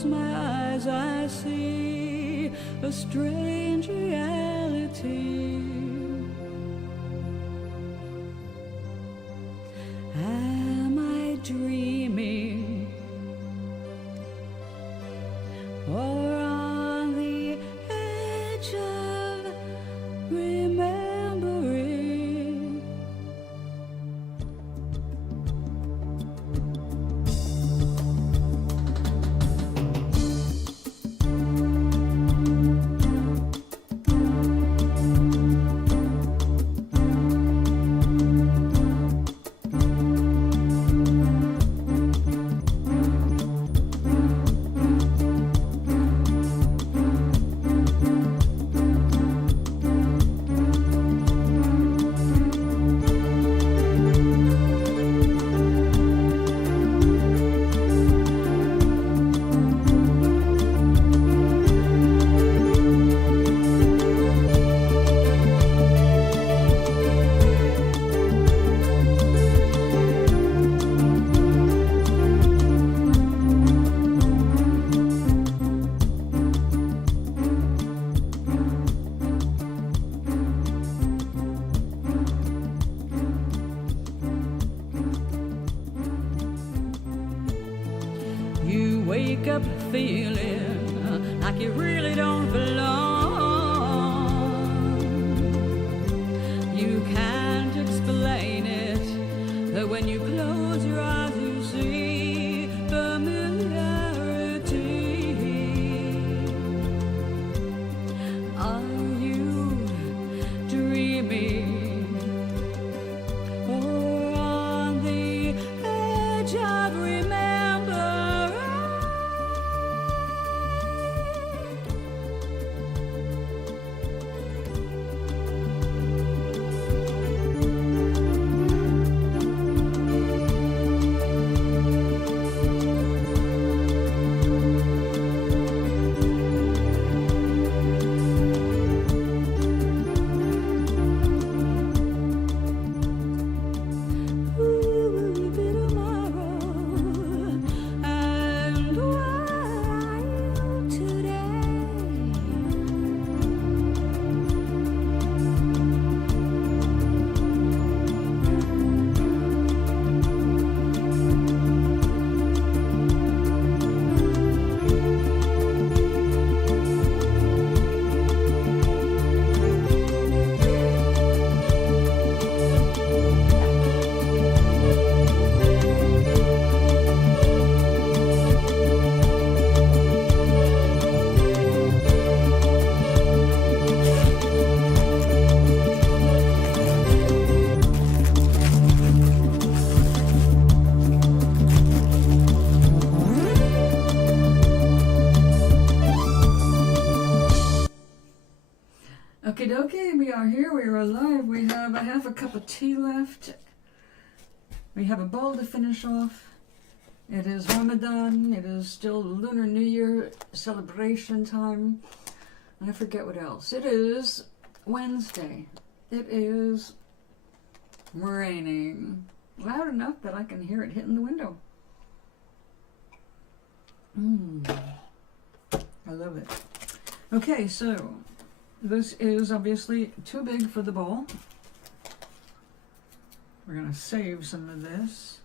close my eyes, I see a strange reality. Am I dreaming, or on the edge of remembering? You wake up feeling like you really don't belong. You can't explain it, that when you close your eyes you see familiarity. Are you dreaming, or on the edge of remembering? Okie dokie, we are here, we are alive. We have a half a cup of tea left. We have a bowl to finish off. It is Ramadan, it is still Lunar New Year celebration time. And I forget what else. It is Wednesday. It is raining. Loud enough that I can hear it hitting the window. I love it. Okay, so this is obviously too big for the bowl. We're going to save some of this.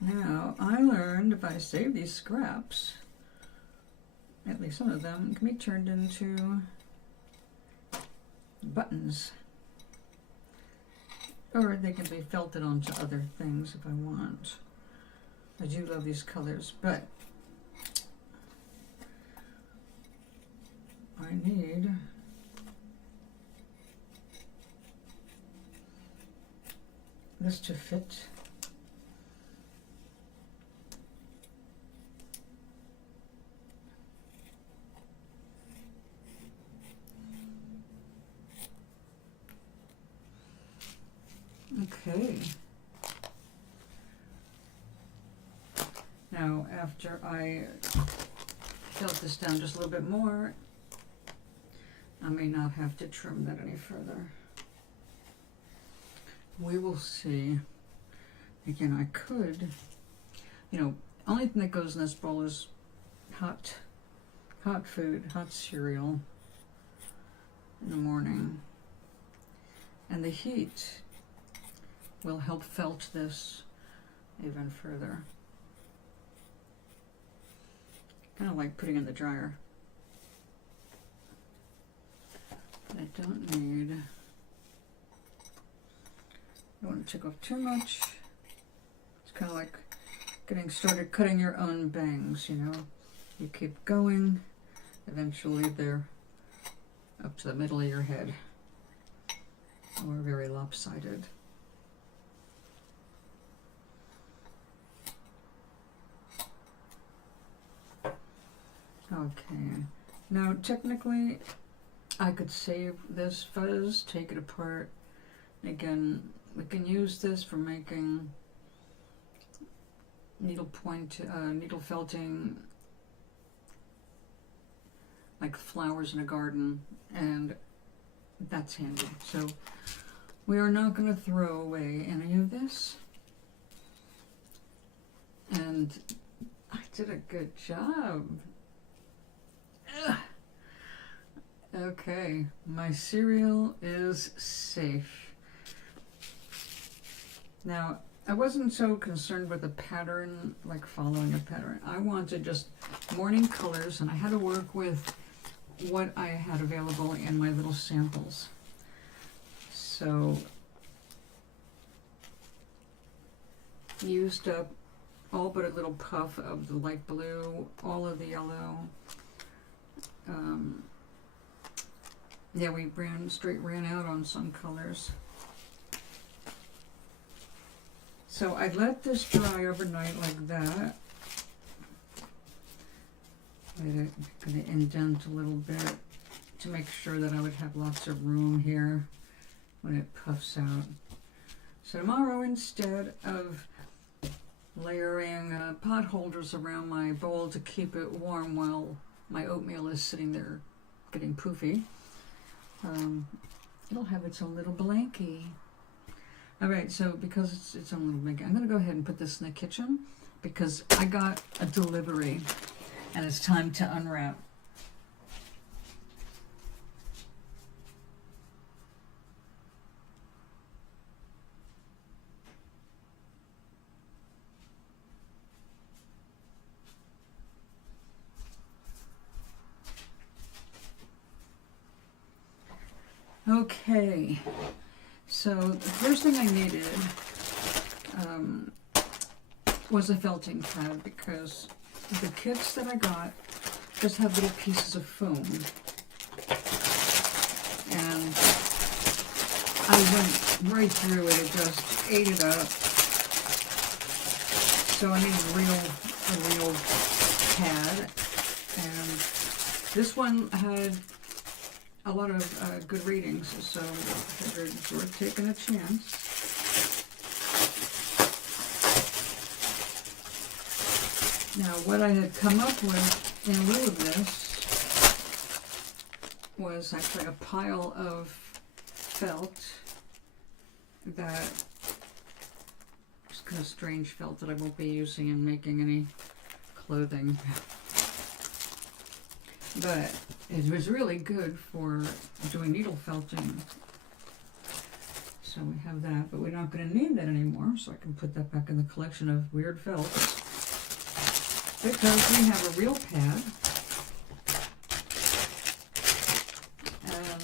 Now, I learned if I save these scraps, at least some of them can be turned into buttons. Or they can be felted onto other things if I want. I do love these colors, but I need this to fit. Okay. Now, after I felt this down just a little bit more, I may not have to trim that any further. We will see. Again, I could, you know, only thing that goes in this bowl is hot food, hot cereal in the morning. And the heat will help felt this even further. Kind of like putting in the dryer. But I don't need, you don't want to take off too much. It's kind of like getting started cutting your own bangs, you know. You keep going, eventually they're up to the middle of your head, or very lopsided. Okay, now technically I could save this fuzz, take it apart. Again, we can use this for making needle felting, like flowers in a garden, and that's handy. So we are not going to throw away any of this, and I did a good job. Ugh. Okay, my cereal is safe. Now, I wasn't so concerned with the pattern, like following a pattern. I wanted just morning colors, and I had to work with what I had available in my little samples. So, used up all but a little puff of the light blue, all of the yellow. Yeah, we ran out on some colors. So I let this dry overnight like that. I'm going to indent a little bit to make sure that I would have lots of room here when it puffs out. So tomorrow, instead of layering pot holders around my bowl to keep it warm while my oatmeal is sitting there getting poofy, it'll have its own little blankie. Alright, so because it's its own little blankie, I'm going to go ahead and put this in the kitchen because I got a delivery and it's time to unwrap. Okay, so the first thing I needed was a felting pad because the kits that I got just have little pieces of foam, and I went right through it, it just ate it up. So I need a real pad, and this one had a lot of good readings, so I figured it's worth taking a chance. Now, what I had come up with in lieu of this was actually a pile of felt that is kind of strange felt that I won't be using in making any clothing. But it was really good for doing needle felting. So we have that, but we're not going to need that anymore, so I can put that back in the collection of weird felts. Because we have a real pad.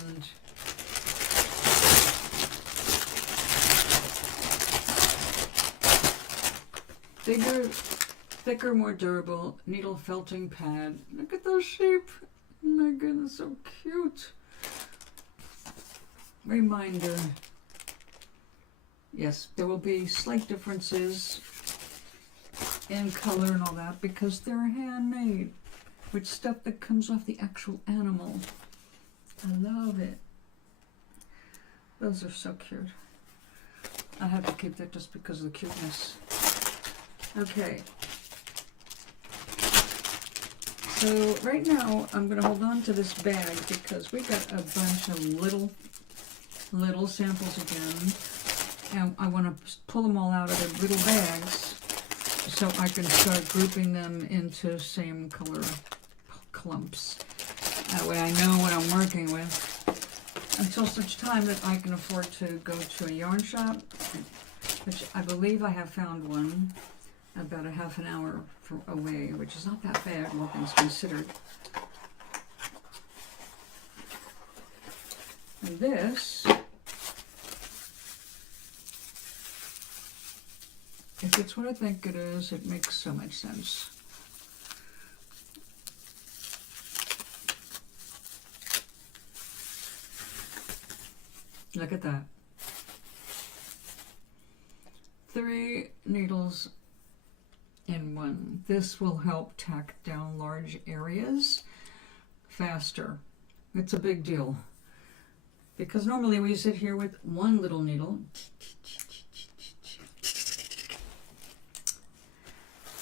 And bigger, thicker, more durable needle felting pad. Look at those sheep. Oh my goodness, so cute. Reminder. Yes, there will be slight differences in color and all that because they're handmade with stuff that comes off the actual animal. I love it. Those are so cute. I have to keep that just because of the cuteness. Okay. So right now I'm going to hold on to this bag because we got a bunch of little samples again, and I want to pull them all out of their little bags so I can start grouping them into same color clumps. That way I know what I'm working with until such time that I can afford to go to a yarn shop, which I believe I have found one about a half an hour away, which is not that bad, all things considered. And this, if it's what I think it is, it makes so much sense. Look at that. 3 needles in one. This will help tack down large areas faster. It's a big deal because normally we sit here with one little needle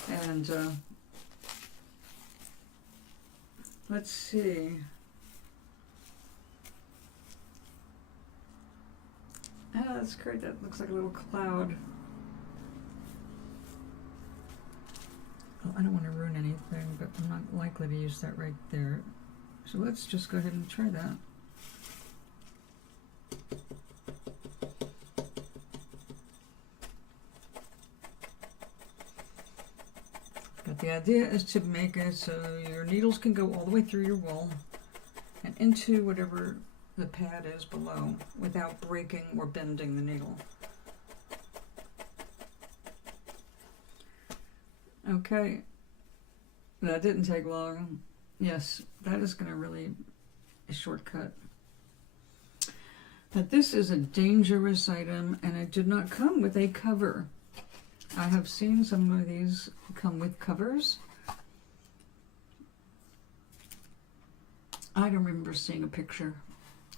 and let's see. Ah, that's great. That looks like a little cloud. Well, I don't want to ruin anything, but I'm not likely to use that right there. So let's just go ahead and try that. But the idea is to make it so your needles can go all the way through your wool and into whatever the pad is below without breaking or bending the needle. Okay, that didn't take long. Yes, that is going to really a shortcut. But this is a dangerous item, and it did not come with a cover. I have seen some of these come with covers. I don't remember seeing a picture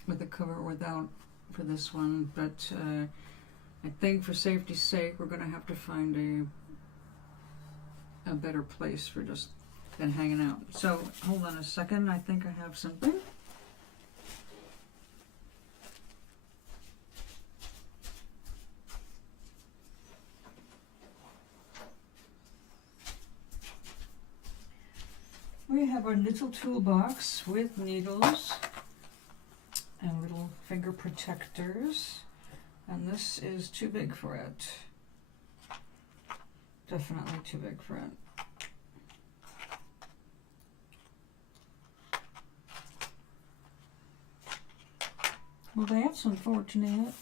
with a cover or without for this one, but I think for safety's sake we're going to have to find a better place for just than hanging out. So hold on a second, I think I have something. We have our little toolbox with needles and little finger protectors, and this is too big for it. Definitely too big for it. Well, that's unfortunate.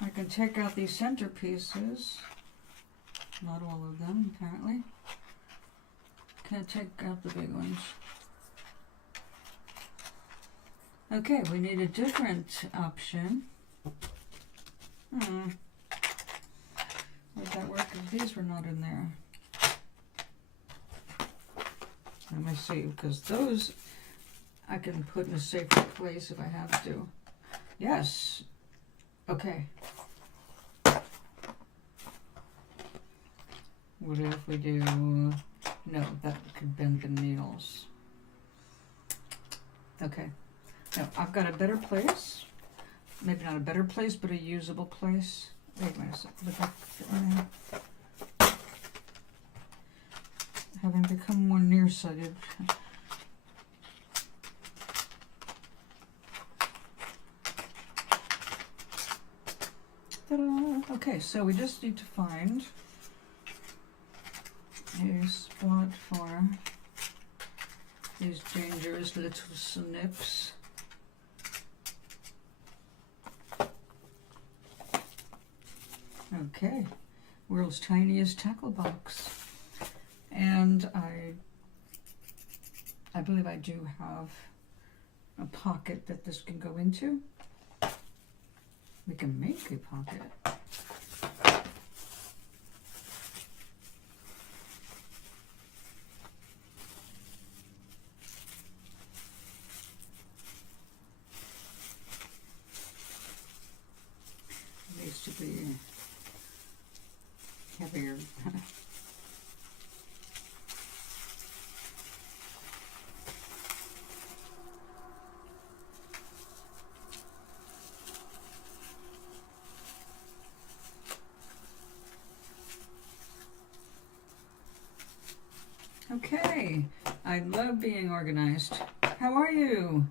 I can take out these center pieces. Not all of them, apparently. Can't take out the big ones. Okay, we need a different option. Would that work if these were not in there? Let me see, because those I can put in a safer place if I have to. Yes. Okay. What if we do... No, that could bend the needles. Okay. No, I've got a better place. Maybe not a better place, but a usable place. Wait a second. Having become more nearsighted. Ta-da! Okay, so we just need to find a spot for these dangerous little snips. Okay, world's tiniest tackle box. And I believe I do have a pocket that this can go into. We can make a pocket. It needs to be heavier. Okay, I love being organized. How are you?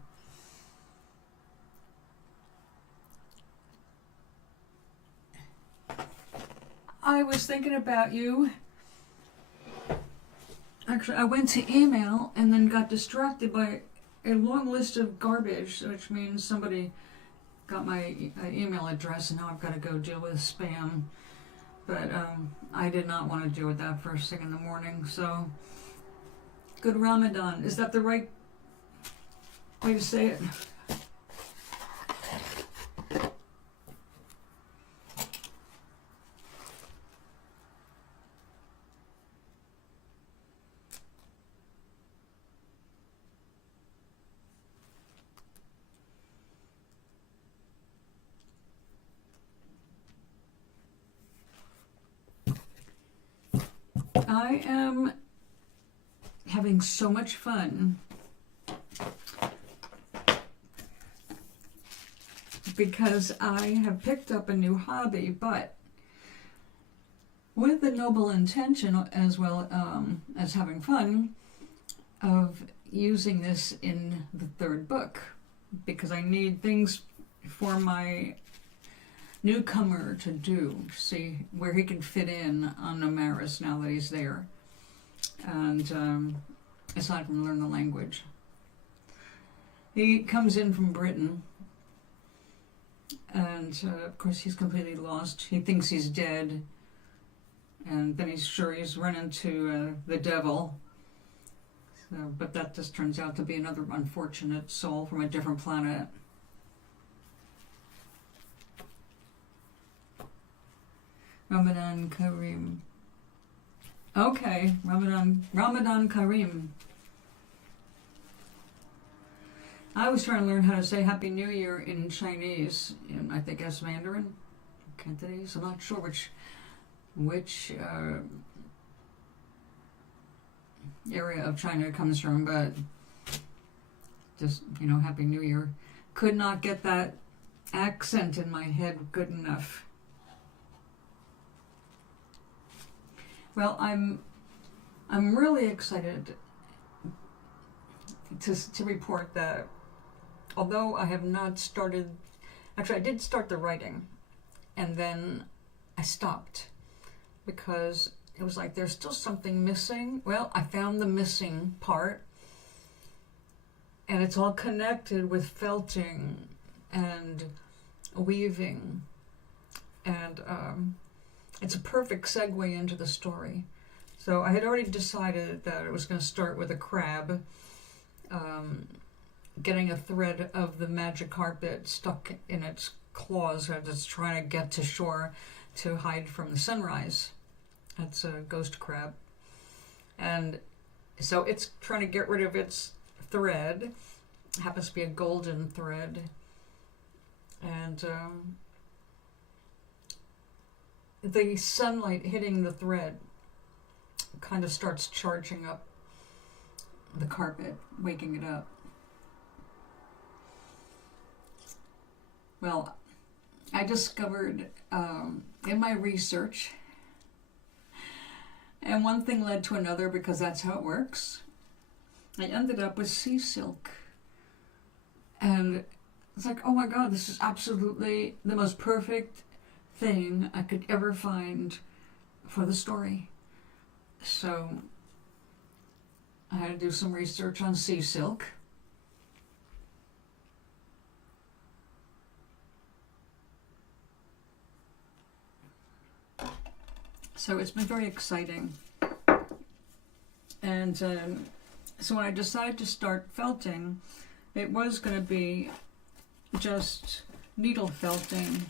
I was thinking about you. Actually, I went to email and then got distracted by a long list of garbage, which means somebody got my email address and now I've got to go deal with spam. But I did not want to deal with that first thing in the morning, so good Ramadan. Is that the right way to say it? I am having so much fun because I have picked up a new hobby, but with the noble intention, as well as having fun, of using this in the third book, because I need things for my newcomer to do, see where he can fit in on Amaris now that he's there, and aside from learn the language. He comes in from Britain, and of course he's completely lost. He thinks he's dead, and then he's sure he's run into the devil. So, but that just turns out to be another unfortunate soul from a different planet. Ramadan Kareem. Okay, Ramadan Kareem. I was trying to learn how to say Happy New Year in Chinese, in I think it's Mandarin, Cantonese. I'm not sure which area of China it comes from, but just, Happy New Year. Could not get that accent in my head good enough. Well, I'm really excited to report that although I have not started, actually I did start the writing, and then I stopped because it was like there's still something missing. Well, I found the missing part, and it's all connected with felting and weaving, and it's a perfect segue into the story. So I had already decided that it was going to start with a crab getting a thread of the magic carpet stuck in its claws as it's trying to get to shore to hide from the sunrise. That's a ghost crab. And so it's trying to get rid of its thread. It happens to be a golden thread. And the sunlight hitting the thread kind of starts charging up the carpet, waking it up. Well, I discovered in my research, and one thing led to another because that's how it works, I ended up with sea silk. And it's like, oh my God, this is absolutely the most perfect thing I could ever find for the story. So I had to do some research on sea silk. So it's been very exciting. And so when I decided to start felting, it was going to be just needle felting.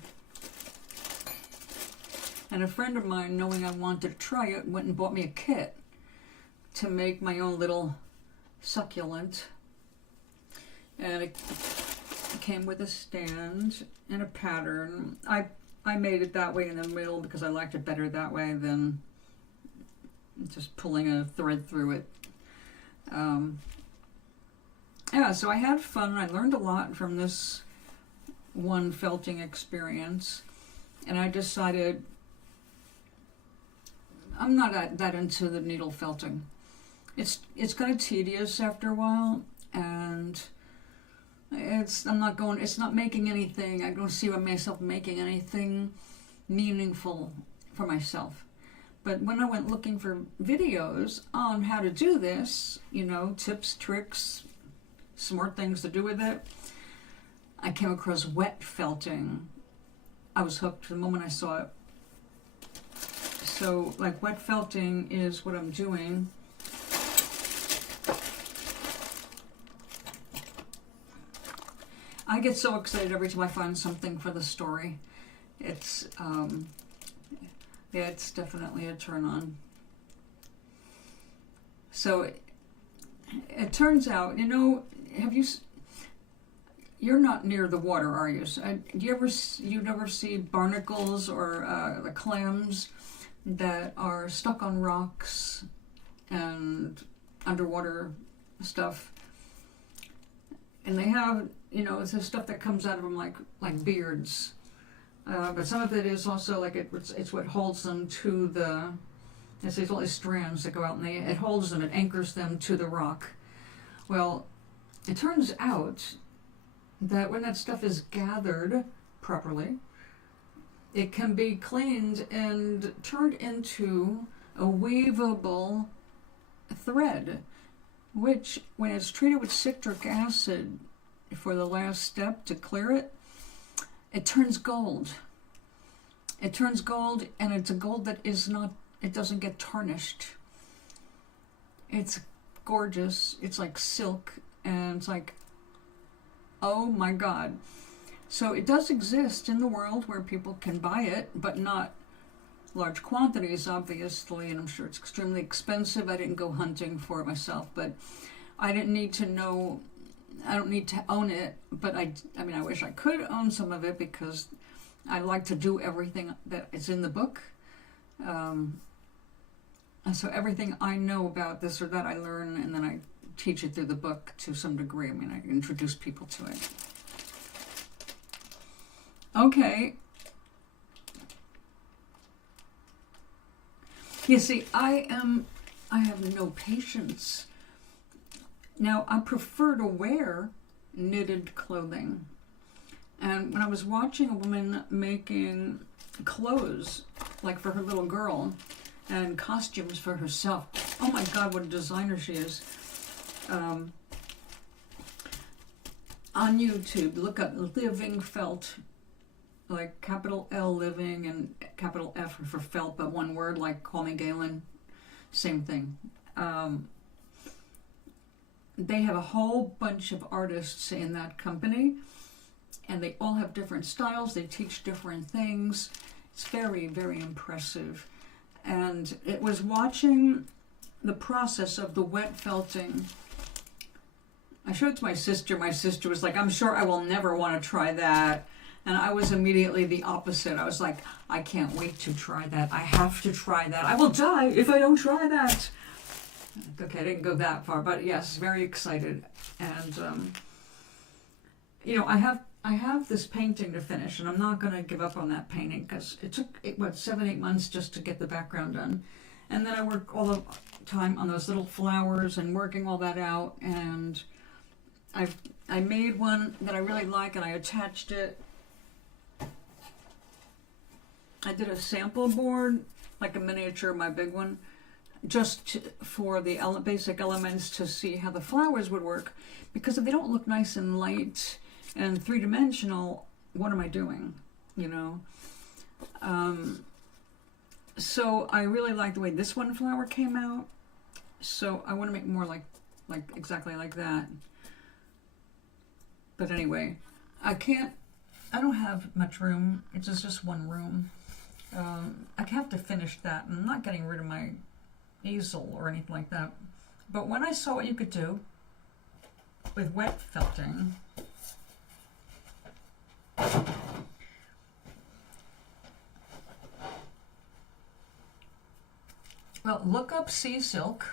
And a friend of mine, knowing I wanted to try it, went and bought me a kit to make my own little succulent. And it came with a stand and a pattern. I made it that way in the middle because I liked it better that way than just pulling a thread through it. Yeah, so I had fun. I learned a lot from this one felting experience. And I decided I'm not that into the needle felting. it's kind of tedious after a while, and it's not making anything. I don't see myself making anything meaningful for myself. But when I went looking for videos on how to do this, tips, tricks, smart things to do with it, I came across wet felting. I was hooked the moment I saw it. So, like, wet felting is what I'm doing. I get so excited every time I find something for the story. It's definitely a turn on. So it turns out, you're not near the water, are you? So, you never see barnacles or the clams that are stuck on rocks and underwater stuff, and they have, it's the stuff that comes out of them like beards. But some of it is also like it's what holds them to there's all these strands that go out, and it holds them, it anchors them to the rock. Well, it turns out that when that stuff is gathered properly, it can be cleaned and turned into a weavable thread, which, when it's treated with citric acid for the last step to clear it, it turns gold. It turns gold, and it's a gold that it doesn't get tarnished. It's gorgeous. It's like silk, and it's like, oh my God. So it does exist in the world where people can buy it, but not large quantities, obviously, and I'm sure it's extremely expensive. I didn't go hunting for it myself, but I didn't need to know. I don't need to own it, but I wish I could own some of it, because I like to do everything that is in the book. And so everything I know about this or that, I learn, and then I teach it through the book to some degree. I introduce people to it. Okay. You see, I have no patience. Now, I prefer to wear knitted clothing. And when I was watching a woman making clothes, like for her little girl, and costumes for herself, oh my God, what a designer she is. On YouTube, look up Living Felt, like capital L living and capital F for felt, but one word, like Call Me Galen, same thing. They have a whole bunch of artists in that company, and they all have different styles. They teach different things. It's very, very impressive. And it was watching the process of the wet felting. I showed it to my sister. My sister was like, I'm sure I will never want to try that. And I was immediately the opposite. I was like, I can't wait to try that. I have to try that. I will die if I don't try that. Okay, I didn't go that far, but yes, very excited. And, I have this painting to finish, and I'm not going to give up on that painting, because it took, 7-8 months just to get the background done. And then I work all the time on those little flowers and working all that out. And I made one that I really like, and I attached it. I did a sample board, like a miniature of my big one, just for the basic elements to see how the flowers would work. Because if they don't look nice and light and three-dimensional, what am I doing, So I really like the way this one flower came out. So I want to make more like exactly like that. But anyway, I don't have much room. It's just one room. I have to finish that. I'm not getting rid of my easel or anything like that. But when I saw what you could do with wet felting, well, look up sea silk.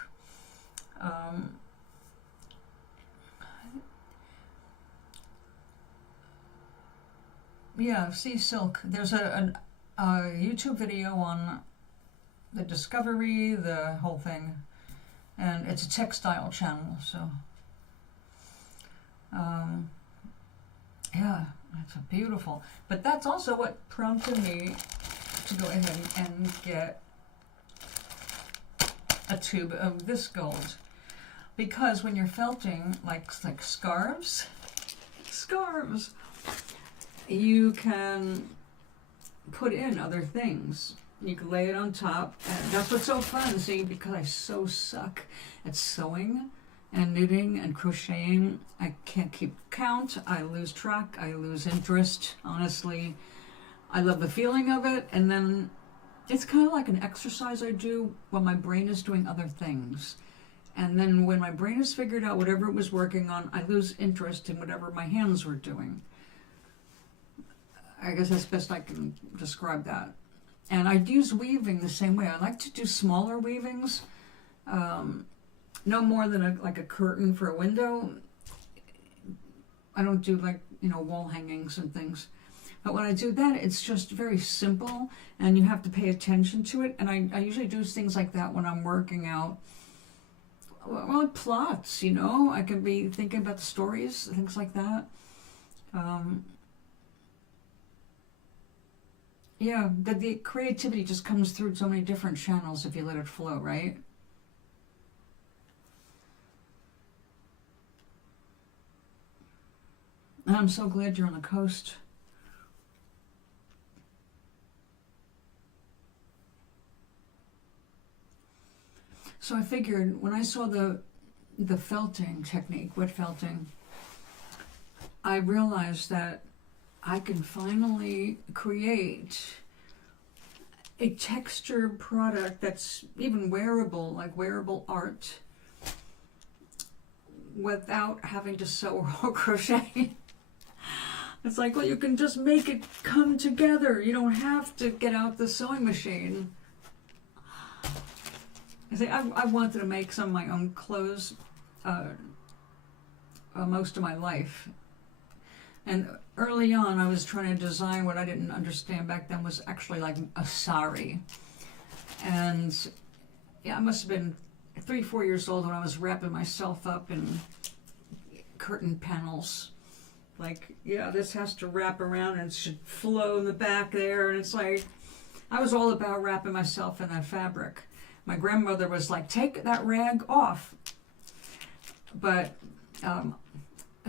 Yeah, sea silk. There's a YouTube video on the discovery, the whole thing. and it's a textile channel, so yeah, it's beautiful. But that's also what prompted me to go ahead and get a tube of this gold, because when you're felting like scarves, you can put in other things. You can lay it on top, and that's what's so fun. See, because I so suck at sewing and knitting and crocheting, I can't keep count. I lose track. I lose interest. Honestly, I love the feeling of it, and then it's kind of like an exercise I do when my brain is doing other things. And then when my brain has figured out whatever it was working on, I lose interest in whatever my hands were doing. I guess that's best I can describe that. And I'd use weaving the same way. I like to do smaller weavings, no more than a curtain for a window. I don't do wall hangings and things. But when I do that, it's just very simple, and you have to pay attention to it. And I usually do things like that when I'm working out. Well, plots, I can be thinking about the stories, things like that. Yeah, the creativity just comes through so many different channels if you let it flow, right? And I'm so glad you're on the coast. So I figured when I saw the felting technique, wet felting, I realized that I can finally create a textured product that's even wearable, like wearable art, without having to sew or crochet. It's like, well, you can just make it come together. You don't have to get out the sewing machine. I wanted to make some of my own clothes most of my life. And early on, I was trying to design what I didn't understand back then was actually like a sari. And yeah, I must have been 3-4 years old when I was wrapping myself up in curtain panels. Like, yeah, this has to wrap around and it should flow in the back there. And it's like, I was all about wrapping myself in that fabric. My grandmother was like, take that rag off. But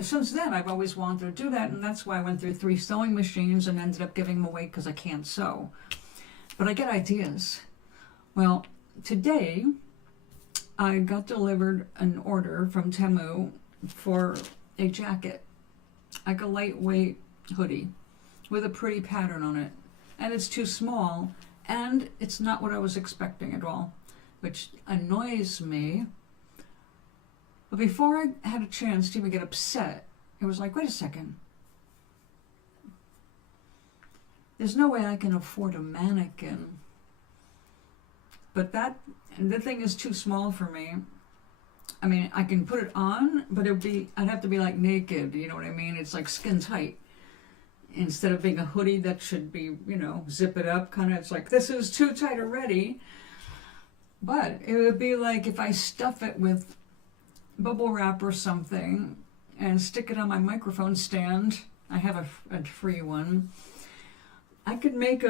since then, I've always wanted to do that, and that's why I went through 3 sewing machines and ended up giving them away because I can't sew. But I get ideas. Well, today, I got delivered an order from Temu for a jacket, like a lightweight hoodie with a pretty pattern on it. And it's too small, and it's not what I was expecting at all, which annoys me. But before I had a chance to even get upset, it was like, wait a second. There's no way I can afford a mannequin. But the thing is too small for me. I mean, I can put it on, but I'd have to be like naked, you know what I mean? It's like skin tight. Instead of being a hoodie that should be, zip it up, kind of, it's like, this is too tight already. But it would be like if I stuff it with bubble wrap or something and stick it on my microphone stand. I have a free one. I could make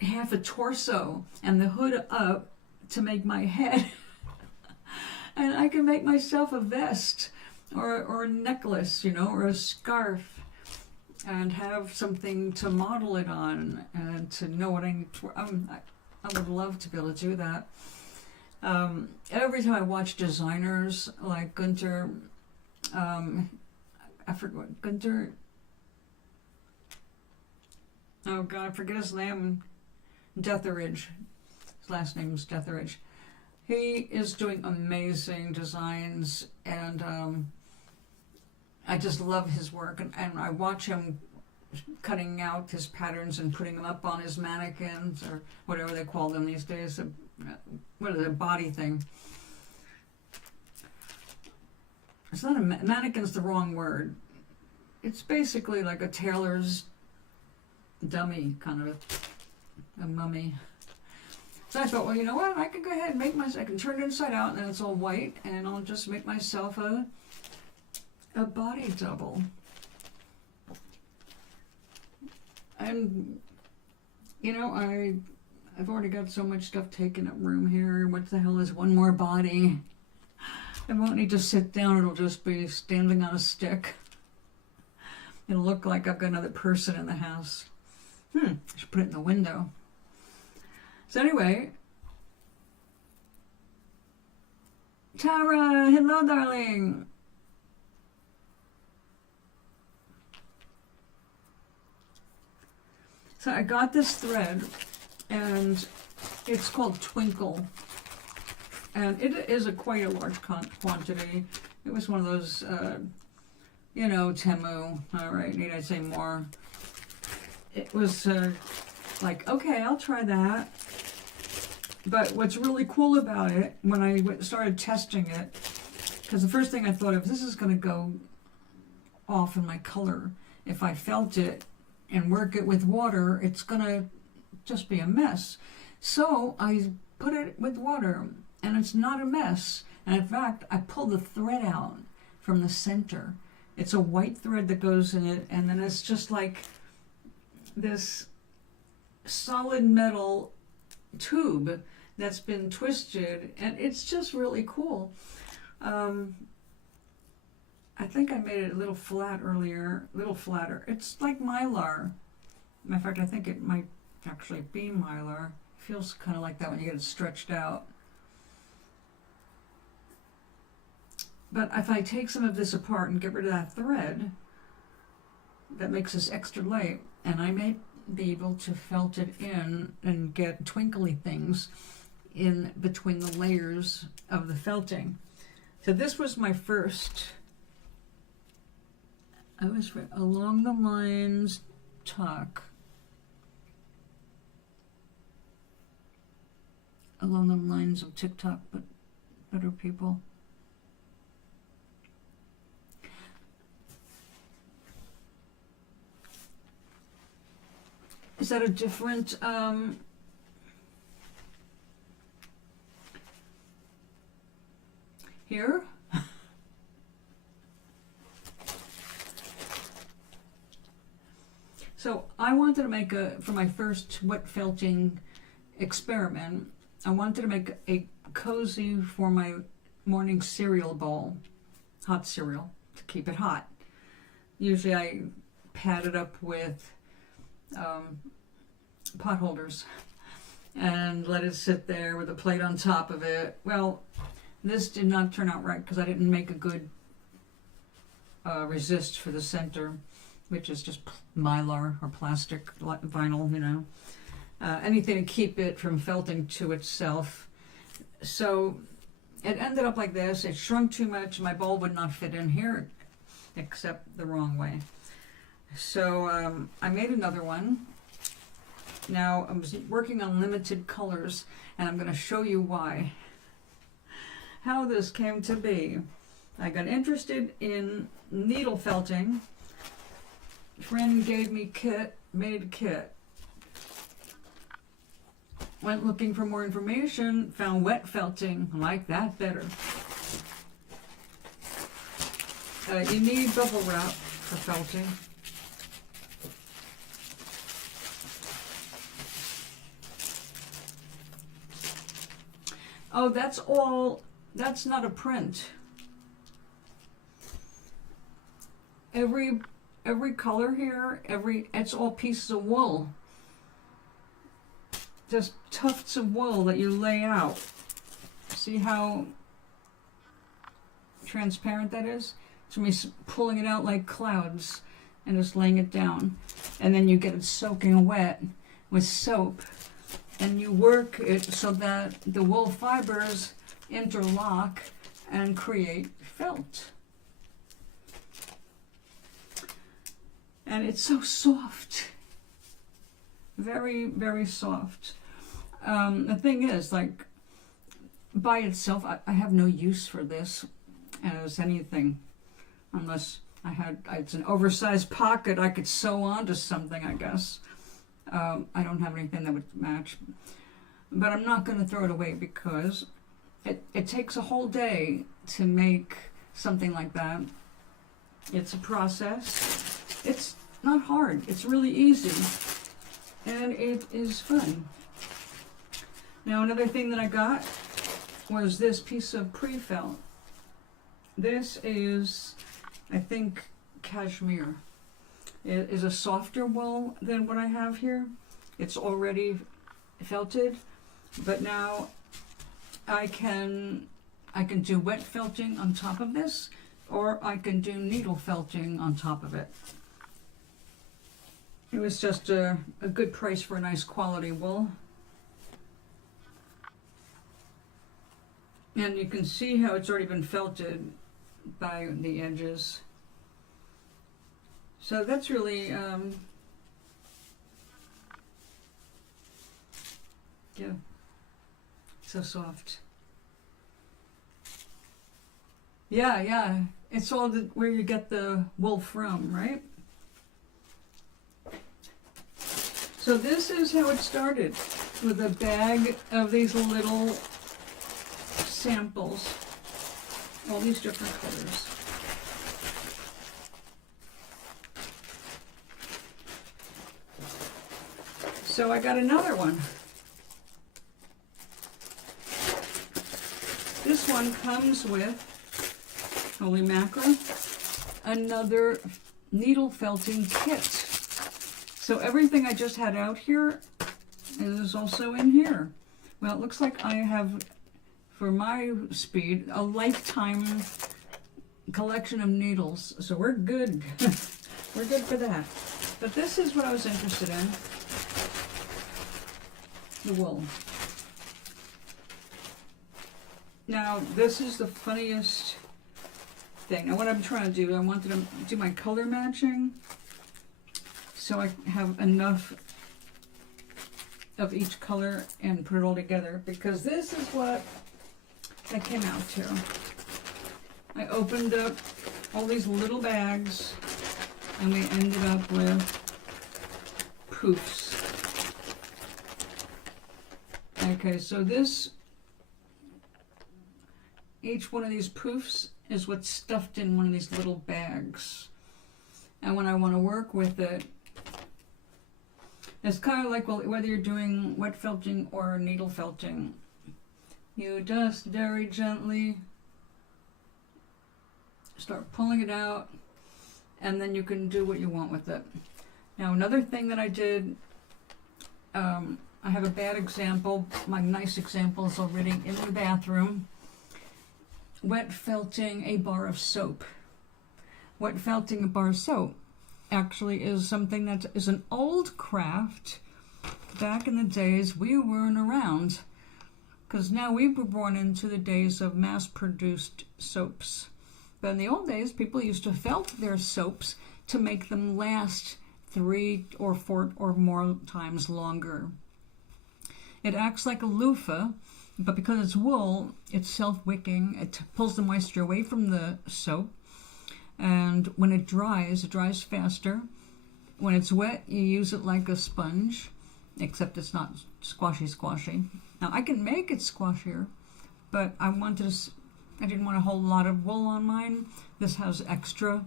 half a torso and the hood up to make my head. And I can make myself a vest or a necklace, or a scarf, and have something to model it on and to know what I need to. I would love to be able to do that. Every time I watch designers like Gunter, I forget what Gunter. Oh God, I forget his name. Detheridge. His last name is Detheridge. He is doing amazing designs, and I just love his work. And I watch him cutting out his patterns and putting them up on his mannequins, or whatever they call them these days. What is it, a body thing? It's not mannequin's the wrong word. It's basically like a tailor's dummy, kind of a mummy. So I thought, well, you know what? I can go ahead and I can turn it inside out, and then it's all white, and I'll just make myself a body double. And, you know, I've already got so much stuff taking up room here. What the hell is one more body? I won't need to sit down. It'll just be standing on a stick. It'll look like I've got another person in the house. I should put it in the window. So anyway, Tara, hello, darling. So I got this thread, and it's called Twinkle, and it is quite a large quantity. It was one of those, you know, Temu. All right, need I say more? It was like, okay, I'll try that. But what's really cool about it, when I started testing it, because the first thing I thought of, this is going to go off in my color. If I felt it and work it with water, it's going to just be a mess. So I put it with water, and it's not a mess. And in fact, I pulled the thread out from the center. It's a white thread that goes in it, and then it's just like this solid metal tube that's been twisted, and it's just really cool. I think I made it a little flat earlier, a little flatter. It's like Mylar. Matter of fact, I think it might actually be Mylar. It feels kind of like that when you get it stretched out. But if I take some of this apart and get rid of that thread, that makes this extra light, and I may be able to felt it in and get twinkly things in between the layers of the felting. So this was my first, I was along the lines talk. Along the lines of TikTok, but better people. Is that a different, here? So I wanted to make for my first wet felting experiment, I wanted to make a cozy for my morning cereal bowl, hot cereal, to keep it hot. Usually I pad it up with pot holders and let it sit there with a plate on top of it. Well, this did not turn out right because I didn't make a good resist for the center, which is just Mylar or plastic vinyl, you know. Anything to keep it from felting to itself. So it ended up like this. It shrunk too much. My bowl would not fit in here except the wrong way. So I made another one. Now I was working on limited colors, and I'm going to show you why. How this came to be. I got interested in needle felting. A friend gave me made a kit. Went looking for more information, found wet felting, like that better. You need bubble wrap for felting. Oh, that's all, that's not a print. Every color here, it's all pieces of wool. Just tufts of wool that you lay out. See how transparent that is? It's me pulling it out like clouds and just laying it down. And then you get it soaking wet with soap. And you work it so that the wool fibers interlock and create felt. And it's so soft. Very, very soft. The thing is, like, by itself, I have no use for this as anything. Unless it's an oversized pocket I could sew onto something, I guess. I don't have anything that would match. but I'm not going to throw it away because it takes a whole day to make something like that. It's a process. It's not hard. It's really easy. And it is fun. Now another thing that I got was this piece of pre-felt. This is, I think, cashmere. It is a softer wool than what I have here. It's already felted, but now I can do wet felting on top of this, or I can do needle felting on top of it. It was just a good price for a nice quality wool. And you can see how it's already been felted by the edges. So that's really, yeah, so soft. Yeah, it's all where you get the wool from, right? So this is how it started, with a bag of these little samples, all these different colors. So I got another one. This one comes with, holy mackerel, another needle felting kit. So everything I just had out here is also in here. Well, it looks like I have, for my speed, a lifetime collection of needles. So we're good. We're good for that. But this is what I was interested in. The wool. Now, this is the funniest thing. Now, what I'm trying to do, I wanted to do my color matching, so I have enough of each color and put it all together, because this is what I came out to. I opened up all these little bags, and we ended up with poofs. Okay, so this, each one of these poofs is what's stuffed in one of these little bags. And when I want to work with it, it's kind of like, well, whether you're doing wet felting or needle felting, you just very gently start pulling it out, and then you can do what you want with it. Now, another thing that I did, I have a bad example. My nice example is already in the bathroom. Wet felting a bar of soap. Wet felting a bar of soap actually is something that is an old craft. Back in the days we weren't around, because now we were born into the days of mass-produced soaps. But in the old days, people used to felt their soaps to make them last 3 or 4 or more times longer. It acts like a loofah, but because it's wool, it's self-wicking. It pulls the moisture away from the soap. And when it dries faster. When it's wet, you use it like a sponge, except it's not squashy. Now, I can make it squashier, but I didn't want a whole lot of wool on mine. This has extra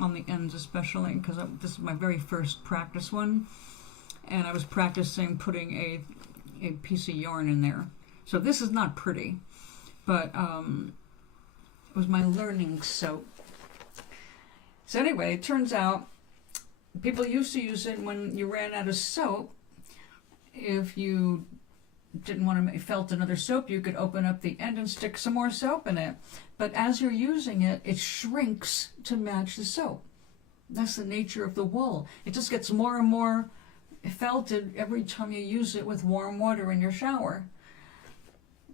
on the ends, especially because this is my very first practice one, and I was practicing putting a piece of yarn in there. So this is not pretty, but it was my learning soap. So anyway, it turns out people used to use it when you ran out of soap. If you didn't want to felt another soap, you could open up the end and stick some more soap in it. But as you're using it, it shrinks to match the soap. That's the nature of the wool. It just gets more and more felted every time you use it with warm water in your shower,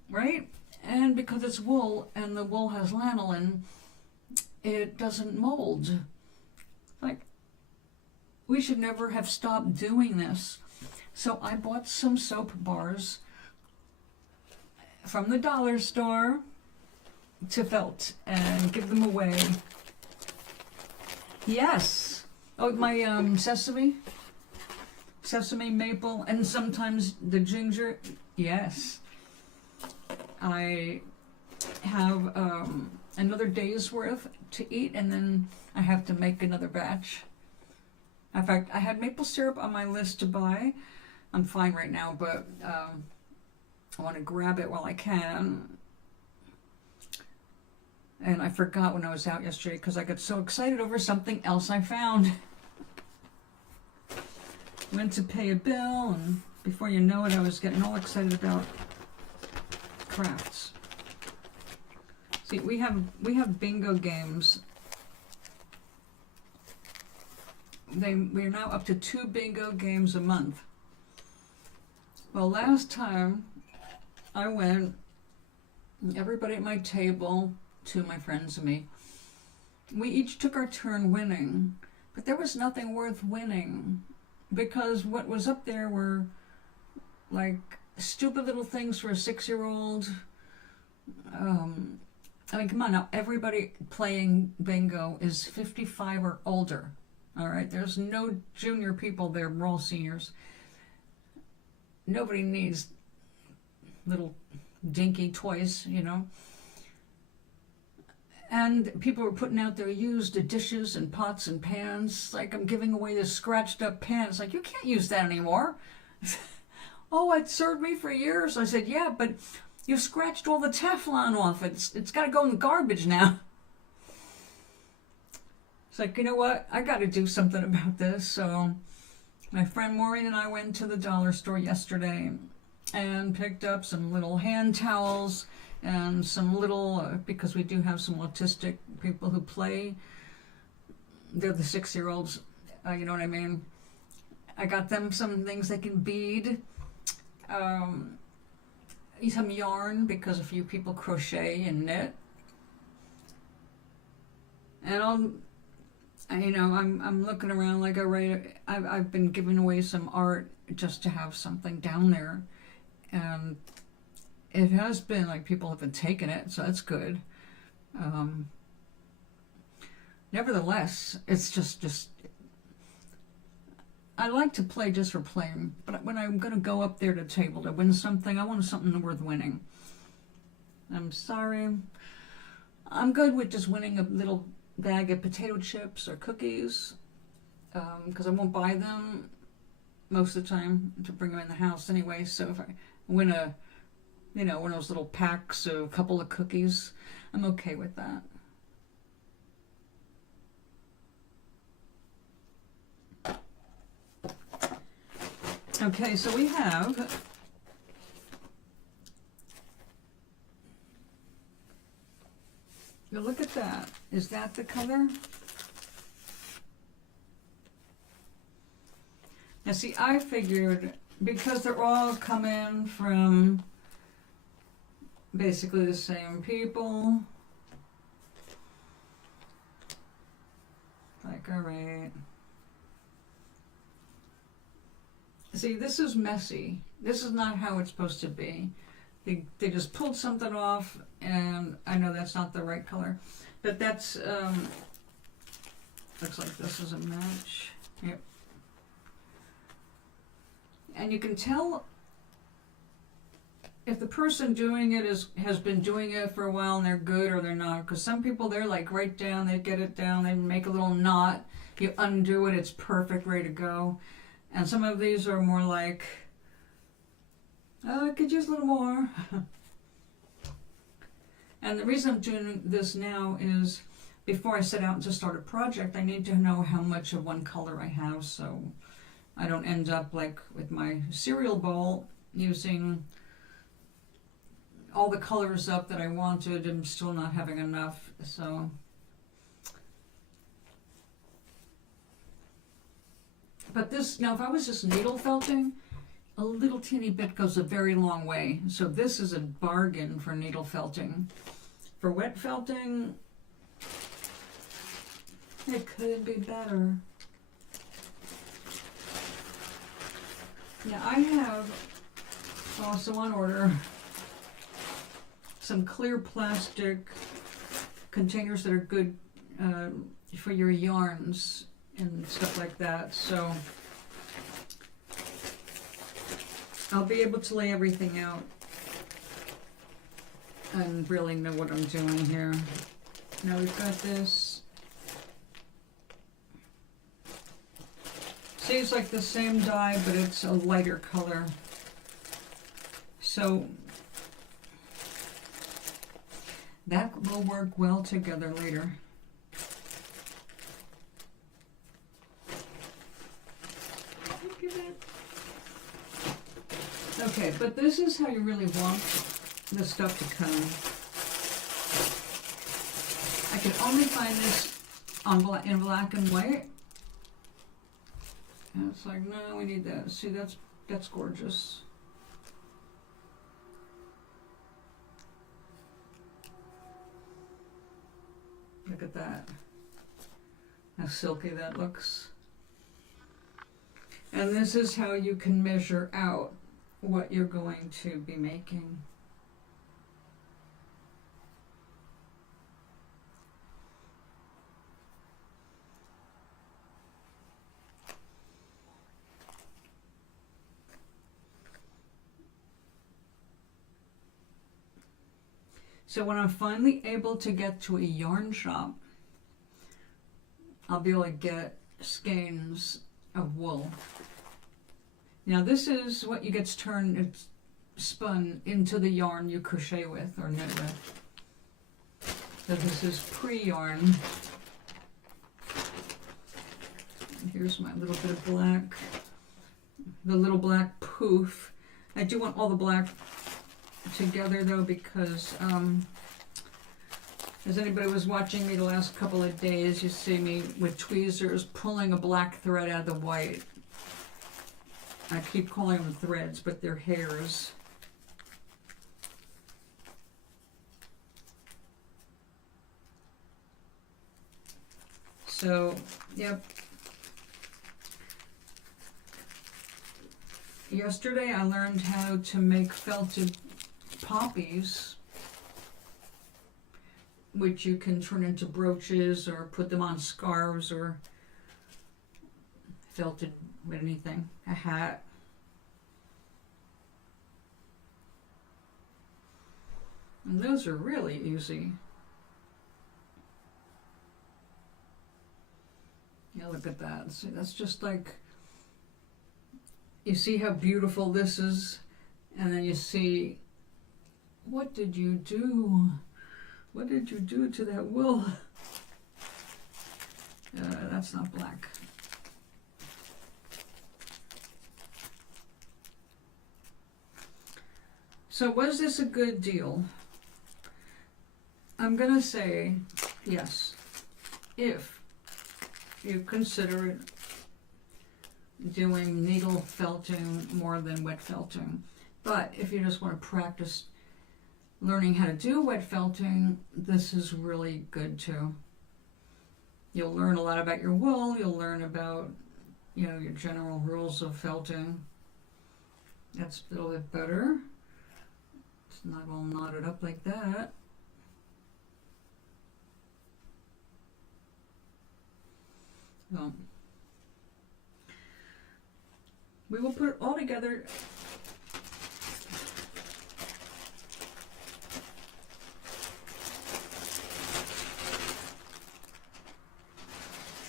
right? And because it's wool and the wool has lanolin, it doesn't mold. Like, we should never have stopped doing this. So I bought some soap bars from the dollar store to felt and give them away. Yes. Oh, my sesame, maple, and sometimes the ginger Yes. I have another day's worth to eat, and then I have to make another batch. In fact, I had maple syrup on my list to buy. I'm fine right now, but I want to grab it while I can. And I forgot when I was out yesterday because I got so excited over something else I found. Went to pay a bill, and before you know it, I was getting all excited about crafts. See, we have bingo games. We're now up to 2 bingo games a month. Well, last time I went, everybody at my table, 2 of my friends and me, we each took our turn winning, but there was nothing worth winning because what was up there were like stupid little things for a 6-year-old. I mean, come on now, everybody playing bingo is 55 or older. All right, there's no junior people there, we're all seniors. Nobody needs little dinky toys, you know. And people were putting out their used dishes and pots and pans. Like, I'm giving away this scratched up pan. It's like, you can't use that anymore. Oh, it served me for years. I said, yeah, but you scratched all the Teflon off. It's got to go in the garbage now. It's like, you know what? I got to do something about this. So my friend Maureen and I went to the dollar store yesterday and picked up some little hand towels and some little, because we do have some autistic people who play. They're the 6-year-olds, you know what I mean? I got them some things they can bead. Some yarn, because a few people crochet and knit. And I'm looking around like I've been giving away some art just to have something down there, and it has been like people have been taking it, so that's good. Nevertheless, it's just I like to play just for playing, but when I'm going to go up there to the table to win something, I want something worth winning. I'm sorry. I'm good with just winning a little bag of potato chips or cookies, because I won't buy them most of the time to bring them in the house anyway. So if I win one of those little packs of a couple of cookies, I'm okay with that. Okay, so we have now look at that. Is that the color? Now see, I figured because they're all coming from basically the same people, like, all right. See, this is messy. This is not how it's supposed to be. They just pulled something off, and I know that's not the right color, but that's, looks like this is a match. Yep. And you can tell if the person doing it has been doing it for a while and they're good or they're not, because some people, they're like right down, they get it down, they make a little knot, you undo it, it's perfect, ready to go. And some of these are more like, I could use a little more. And the reason I'm doing this now is before I set out to start a project, I need to know how much of one color I have, so I don't end up like with my cereal bowl using all the colors up that I wanted and still not having enough. So but this, now if I was just needle felting, a little teeny bit goes a very long way. So this is a bargain for needle felting. For wet felting, it could be better. Now I have also on order some clear plastic containers that are good for your yarns and stuff like that. So I'll be able to lay everything out and really know what I'm doing here. Now we've got this. Seems like the same dye, but it's a lighter color. So that will work well together later. Okay, but this is how you really want the stuff to come. I can only find this in black and white. And it's like, no, we need that. See, that's gorgeous. Look at that. How silky that looks. And this is how you can measure out what you're going to be making. So when I'm finally able to get to a yarn shop, I'll be able to get skeins of wool. Now this is what you gets turned, it's spun into the yarn you crochet with or knit with. So this is pre-yarn. Here's my little bit of black, the little black poof. I do want all the black together though, because as anybody was watching me the last couple of days, you see me with tweezers pulling a black thread out of the white. I keep calling them threads, but they're hairs. So, yep. Yesterday I learned how to make felted poppies, which you can turn into brooches or put them on scarves or felted with anything, a hat. And those are really easy. Yeah, look at that. See, that's just like, you see how beautiful this is, and then you see, what did you do? What did you do to that wool? That's not black. So was this a good deal? I'm gonna say yes, if you consider it doing needle felting more than wet felting. But if you just want to practice learning how to do wet felting, this is really good too. You'll learn a lot about your wool, you'll learn about, you know, your general rules of felting. That's a little bit better. It's not all knotted up like that. So, we will put it all together.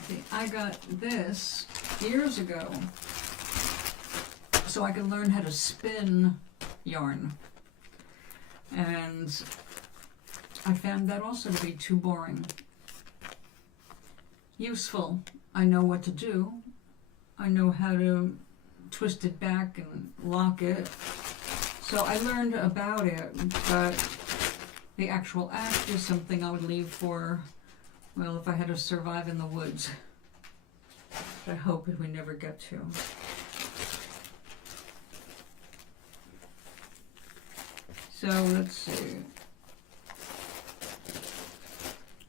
See, I got this years ago so I could learn how to spin yarn. And I found that also to be too boring. Useful. I know what to do. I know how to twist it back and lock it. So I learned about it, but the actual act is something I would leave for, well, if I had to survive in the woods. I hope that we never get to. So let's see.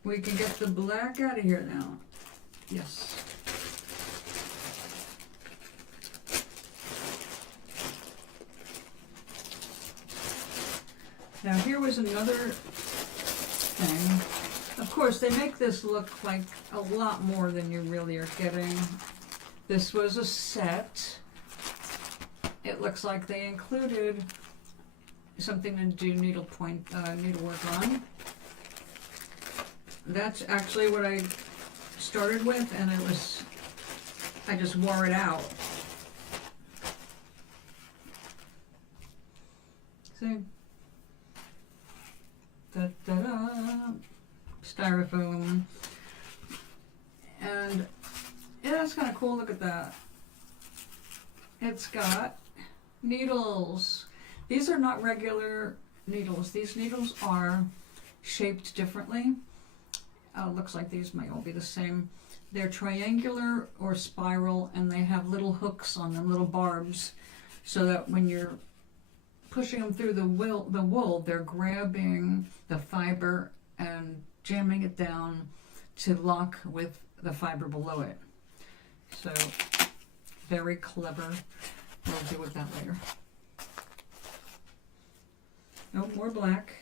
We can get the black out of here now. Yes. Now here was another thing. Of course, they make this look like a lot more than you really are getting. This was a set. it looks like they included something to do needlework on. That's actually what I started with, and I just wore it out. See? Da-da-da. Styrofoam. And yeah, that's kind of cool. Look at that. It's got needles. These are not regular needles. These needles are shaped differently. Looks like these might all be the same. They're triangular or spiral, and they have little hooks on them, little barbs, so that when you're pushing them through the wool, they're grabbing the fiber and jamming it down to lock with the fiber below it. So, very clever. We'll deal with that later. Oh, more black.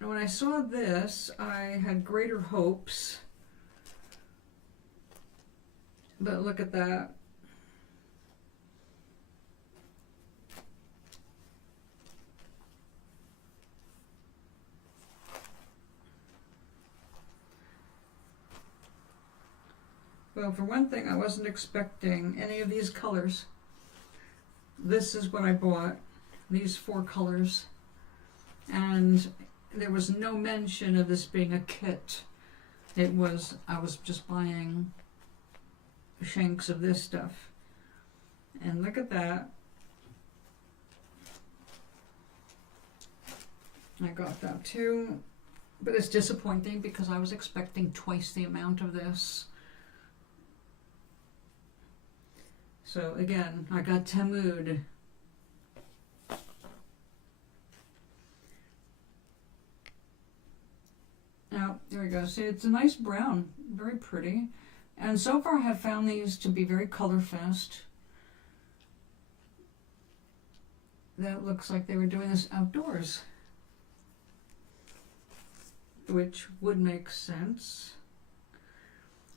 And when I saw this, I had greater hopes. But look at that. Well, for one thing, I wasn't expecting any of these colors. This is what I bought, these 4 colors. And there was no mention of this being a kit. I was just buying shanks of this stuff. And look at that. I got that too. But it's disappointing because I was expecting twice the amount of this. So again, I got Tamood. Now, there we go. See, it's a nice brown, very pretty. And so far I have found these to be very color fast. That looks like they were doing this outdoors, which would make sense.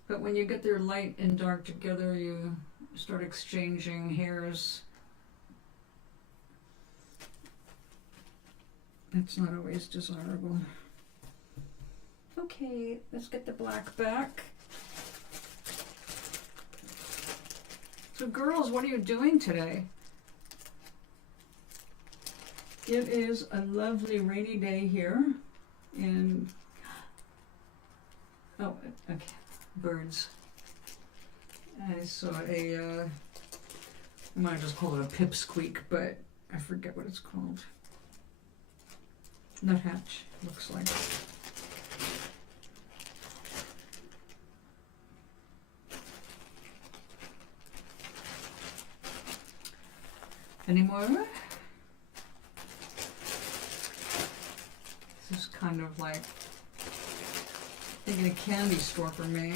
But when you get their light and dark together, you start exchanging hairs. That's not always desirable. Okay, let's get the black back. So girls, what are you doing today? It is a lovely rainy day here in, oh, okay, birds. I saw I might just call it a pipsqueak, but I forget what it's called. Nuthatch, looks like. Any more? This is kind of like thinking a candy store for me.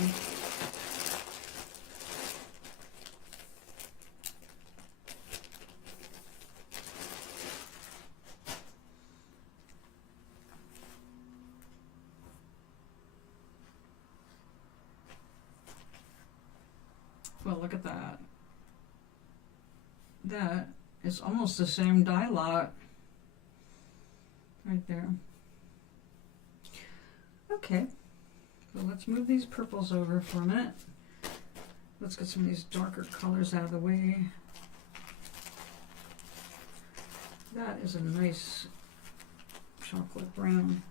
Well, look at that. That is almost the same dye lot right there. Okay, well, let's move these purples over for a minute. Let's get some of these darker colors out of the way. That is a nice chocolate brown.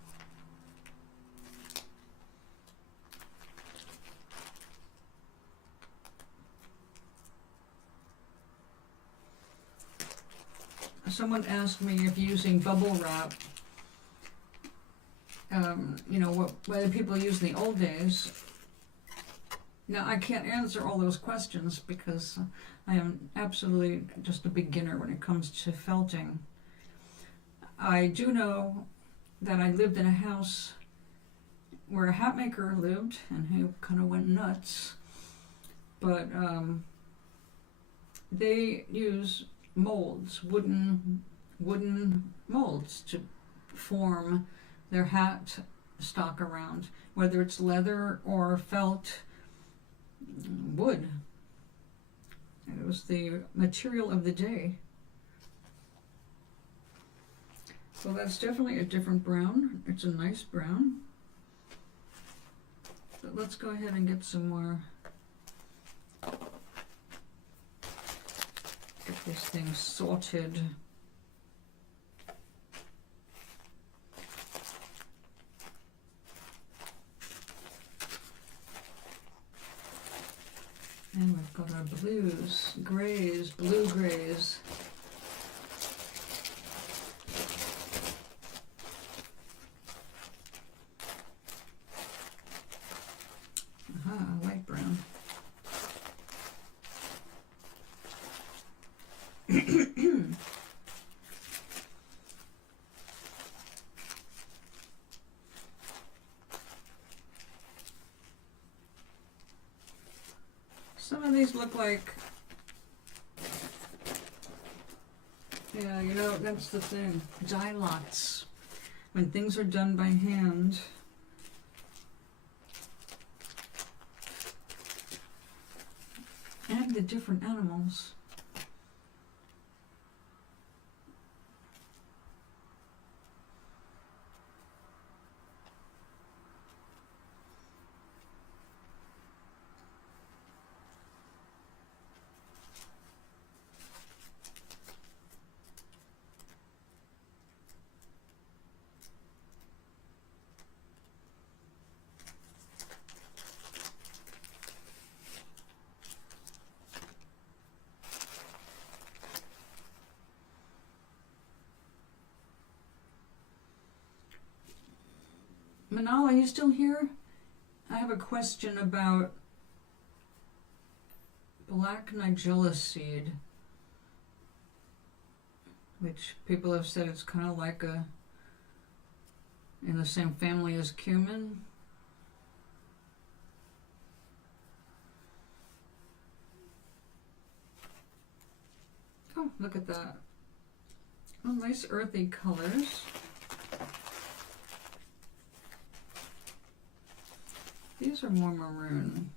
Someone asked me if using bubble wrap, you know, what people use in the old days. Now, I can't answer all those questions because I am absolutely just a beginner when it comes to felting. I do know that I lived in a house where a hat maker lived and who kind of went nuts, but they use molds, wooden molds to form their hat stock around, whether it's leather or felt. wood. And it was the material of the day. So that's definitely a different brown. It's a nice brown. But let's go ahead and get some more. Get this thing sorted. And we've got our blues, grays, blue grays. Aha, light brown. Some of these look like, yeah, you know, that's the thing. Dye lots. When things are done by hand, and the different animals. Manal, are you still here? I have a question about black nigella seed, which people have said it's kind of like in the same family as cumin. Oh, look at that. Oh, nice earthy colors. These are more maroon.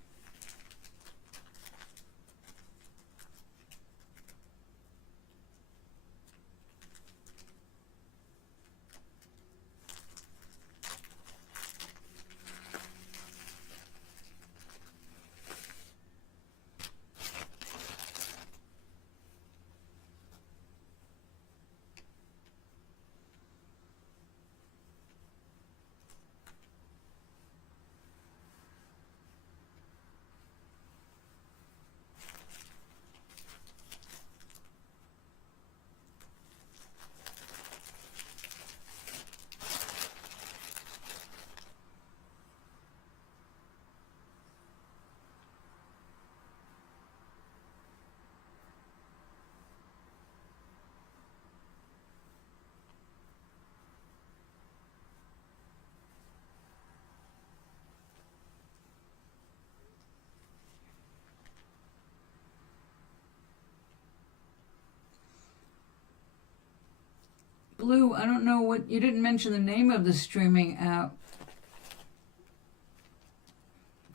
Blue, I don't know what, you didn't mention the name of the streaming app.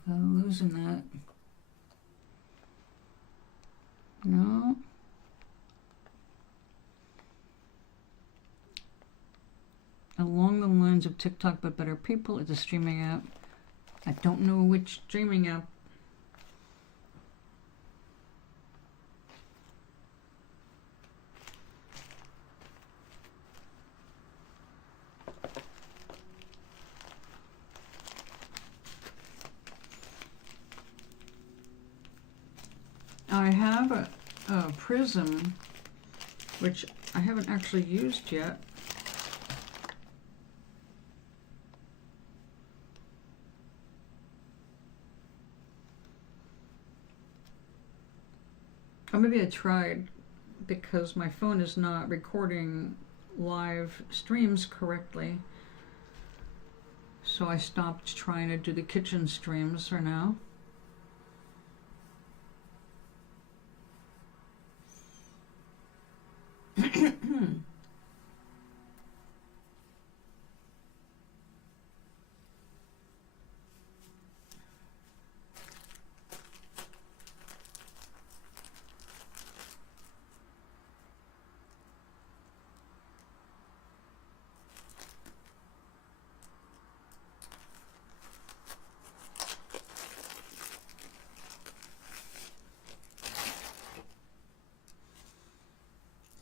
I'm losing that. No. Along the lines of TikTok but better people, it's a streaming app. I don't know which streaming app. I have a prism, which I haven't actually used yet. Or maybe I tried because my phone is not recording live streams correctly. So I stopped trying to do the kitchen streams for now.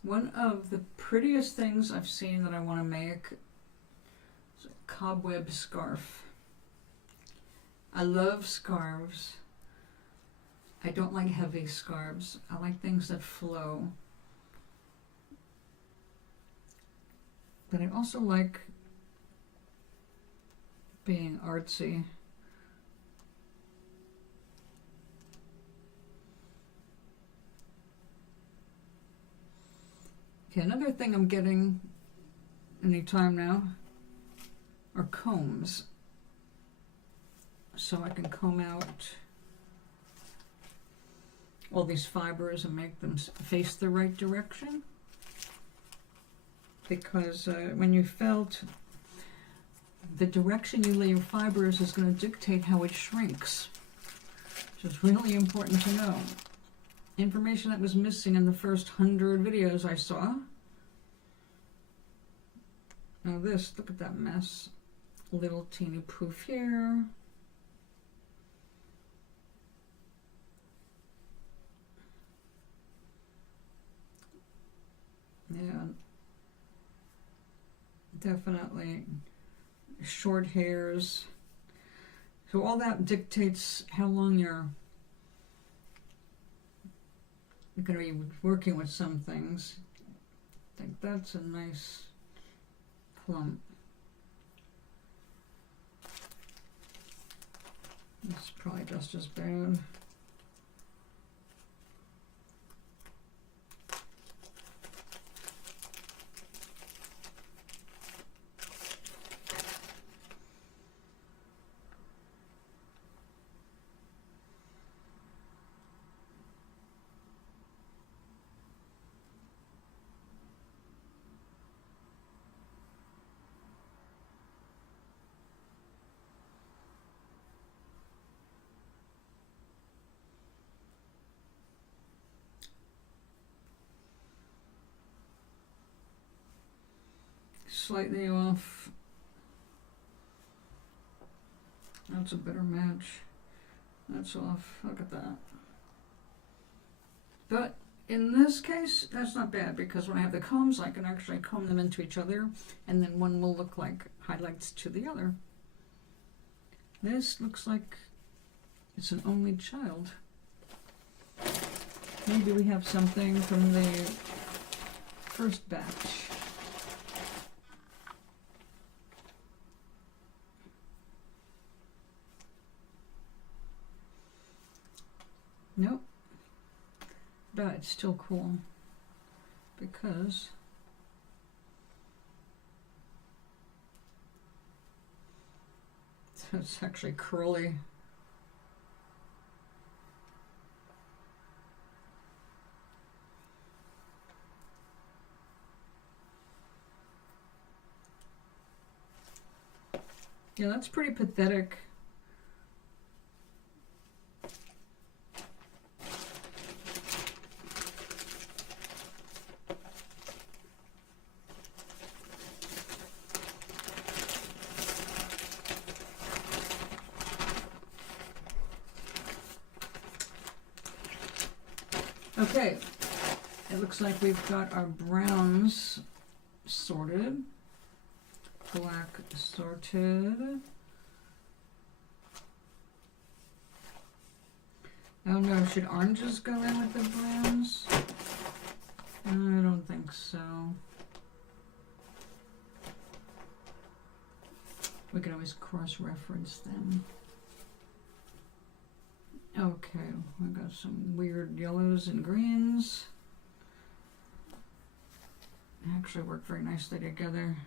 One of the prettiest things I've seen that I want to make is a cobweb scarf. I love scarves. I don't like heavy scarves. I like things that flow. But I also like being artsy. Okay, another thing I'm getting anytime now are combs. So I can comb out all these fibers and make them face the right direction. Because when you felt, the direction you lay your fibers is going to dictate how it shrinks, which is really important to know. Information that was missing in the first 100 videos I saw. Now this, look at that mess. Little teeny poof here. Yeah, definitely short hairs. So all that dictates how long you're going to be working with some things. I think that's a nice clump. It's probably just as bad. Slightly off. That's a better match. That's off. Look at that. But in this case, that's not bad, because when I have the combs, I can actually comb them into each other, and then one will look like highlights to the other. This looks like it's an only child. Maybe we have something from the first batch. Nope, but it's still cool because it's actually curly. Yeah, that's pretty pathetic. Okay, it looks like we've got our browns sorted, black sorted. I don't know, should oranges go in with the browns? I don't think so. We can always cross-reference them. Okay, we got some weird yellows and greens. They actually work very nicely together.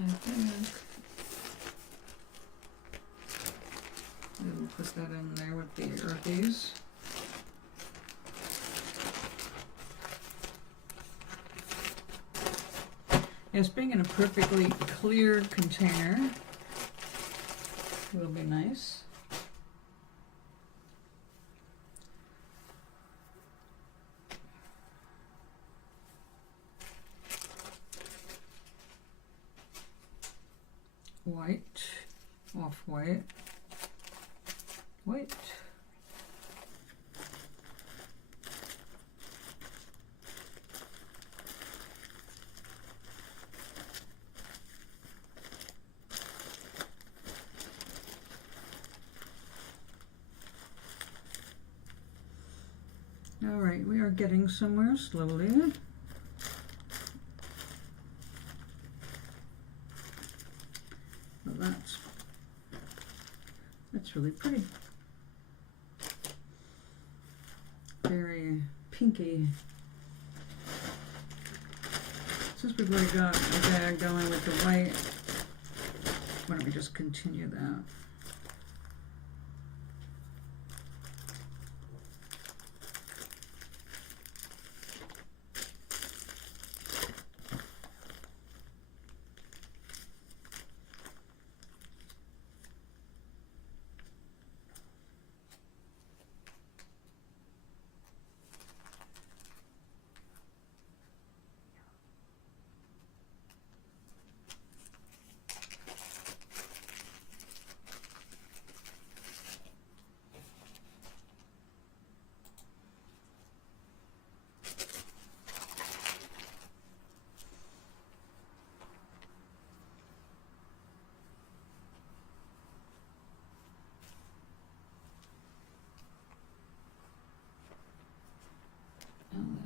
I think we'll put that in there with the earthies. Yes, being in a perfectly clear container will be nice. white, off-white, white. All right, we are getting somewhere slowly. Well, that's really pretty. Very pinky. Since we've already got the bag going with the white, why don't we just continue that?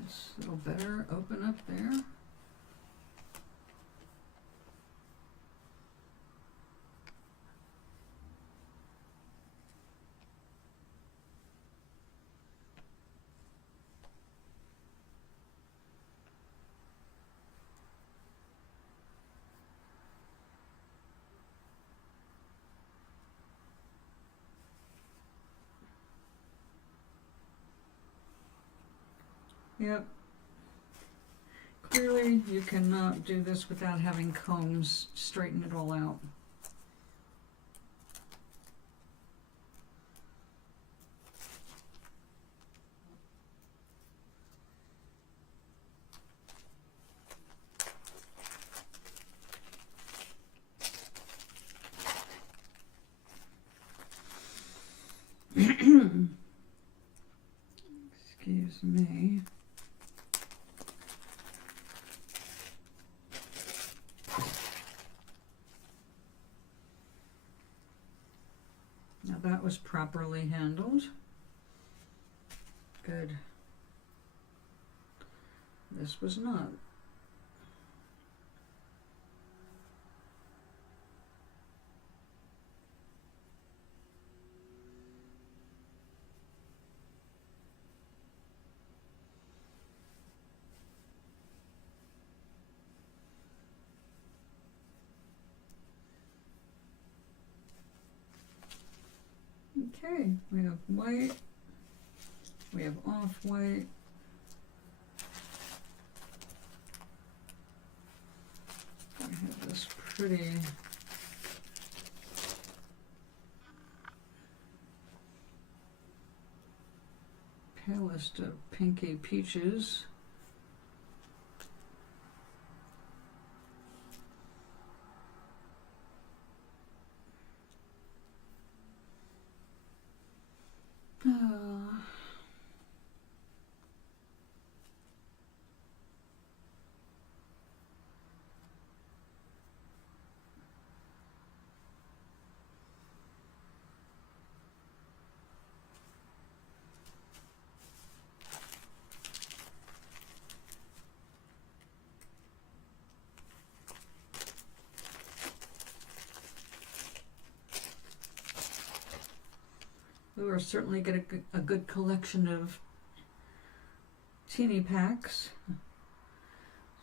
A little better open up there. Yep. Clearly, you cannot do this without having combs straighten it all out. Excuse me. Now that was properly handled. Good. This was not. Okay, we have white, we have off-white, we have this pretty palest of pinky peaches. We will certainly get a good collection of teeny packs.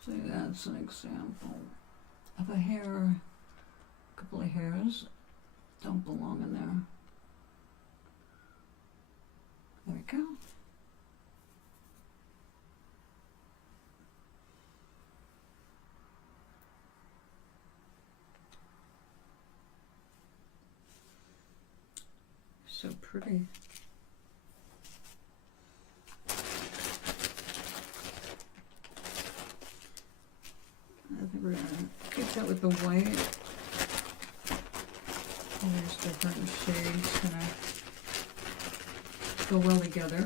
So that's an example of a hair, a couple of hairs don't belong in there. There we go. So pretty. I think we're gonna keep that with the white. All these different shades gonna go well together.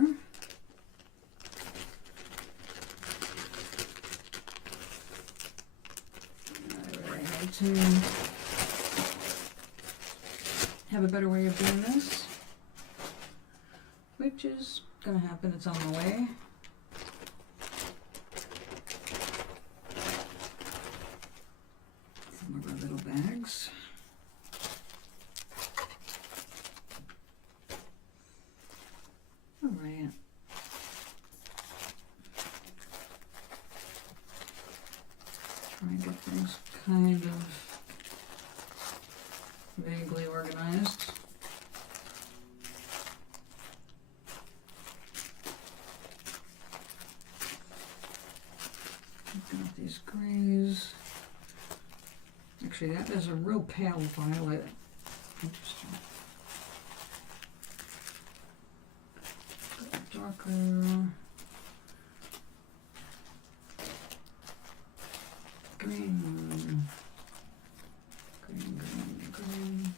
I really had to have a better way of doing this, which is gonna happen. It's on the way. Some of our little bags. All right. Try and get things kind of vaguely organized. Looking at these grays. Actually, that is a real pale violet. Interesting. Darker. Green. Green, green, green.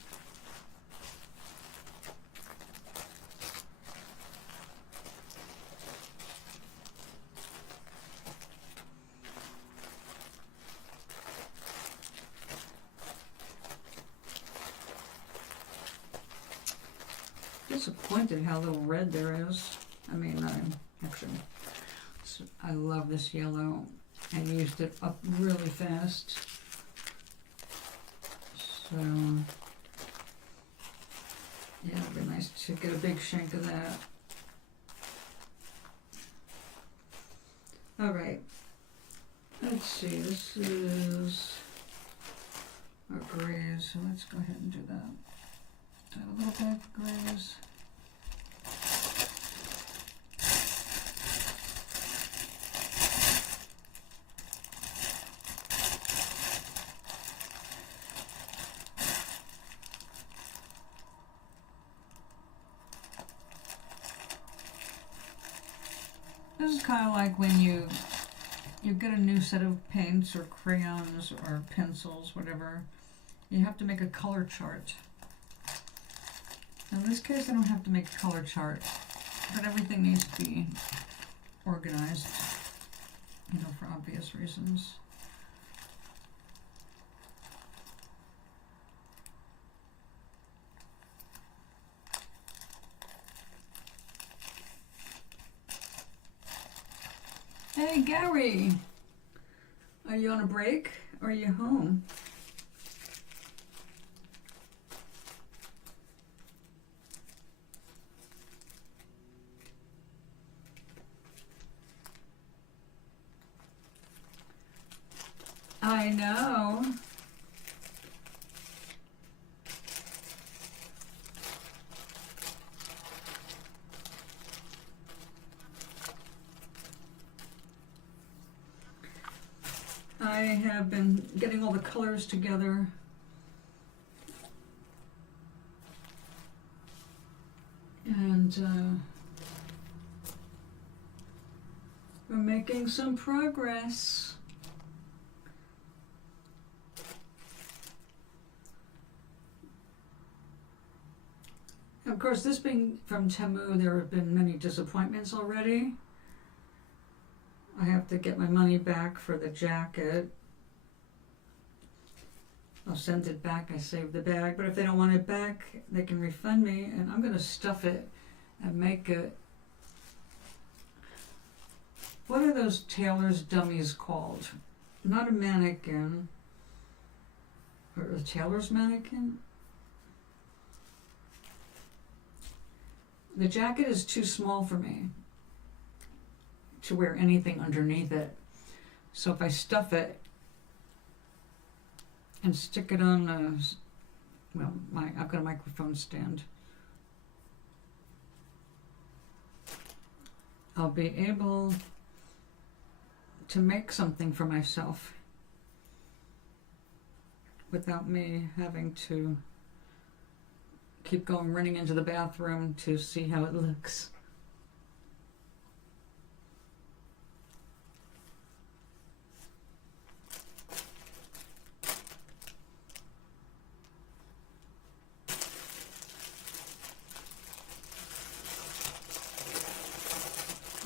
Disappointed how little red there is. I mean, I love this yellow. I used it up really fast. So, yeah, it'd be nice to get a big shank of that. All right. Let's see, this is our grays, so let's go ahead and do that. Do a little bit of grays. This is kind of like when you get a new set of paints or crayons or pencils, whatever. You have to make a color chart. In this case, I don't have to make a color chart, but everything needs to be organized, you know, for obvious reasons. Hey, Gary! Are you on a break or are you home? I know. I have been getting all the colors together. And we're making some progress. Of course, this being from Temu, there have been many disappointments already. I have to get my money back for the jacket. I'll send it back. I saved the bag. But if they don't want it back, they can refund me. And I'm going to stuff it and make it. What are those tailor's dummies called? Not a mannequin. Or a tailor's mannequin? The jacket is too small for me to wear anything underneath it. So if I stuff it and stick it on I've got a microphone stand. I'll be able to make something for myself without me having to keep running into the bathroom to see how it looks.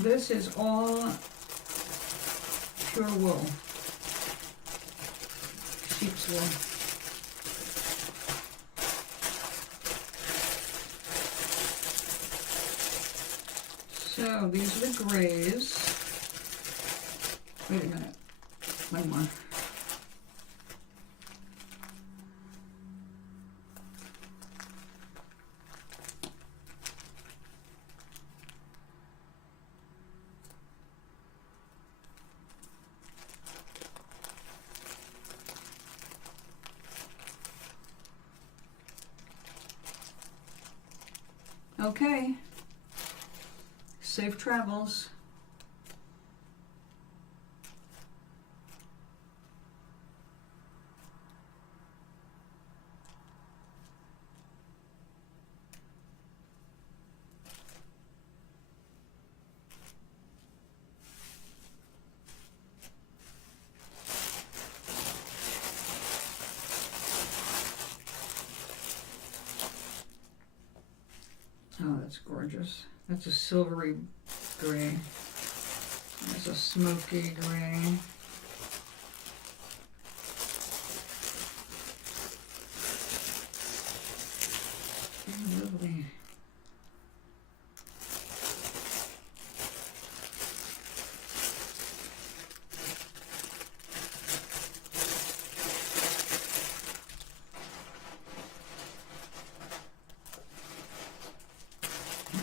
This is all pure wool, sheep's wool. So these are the grays. Wait a minute, one more. Okay, safe travels. Oh, that's gorgeous. That's a silvery gray. There's a smoky gray. Lovely.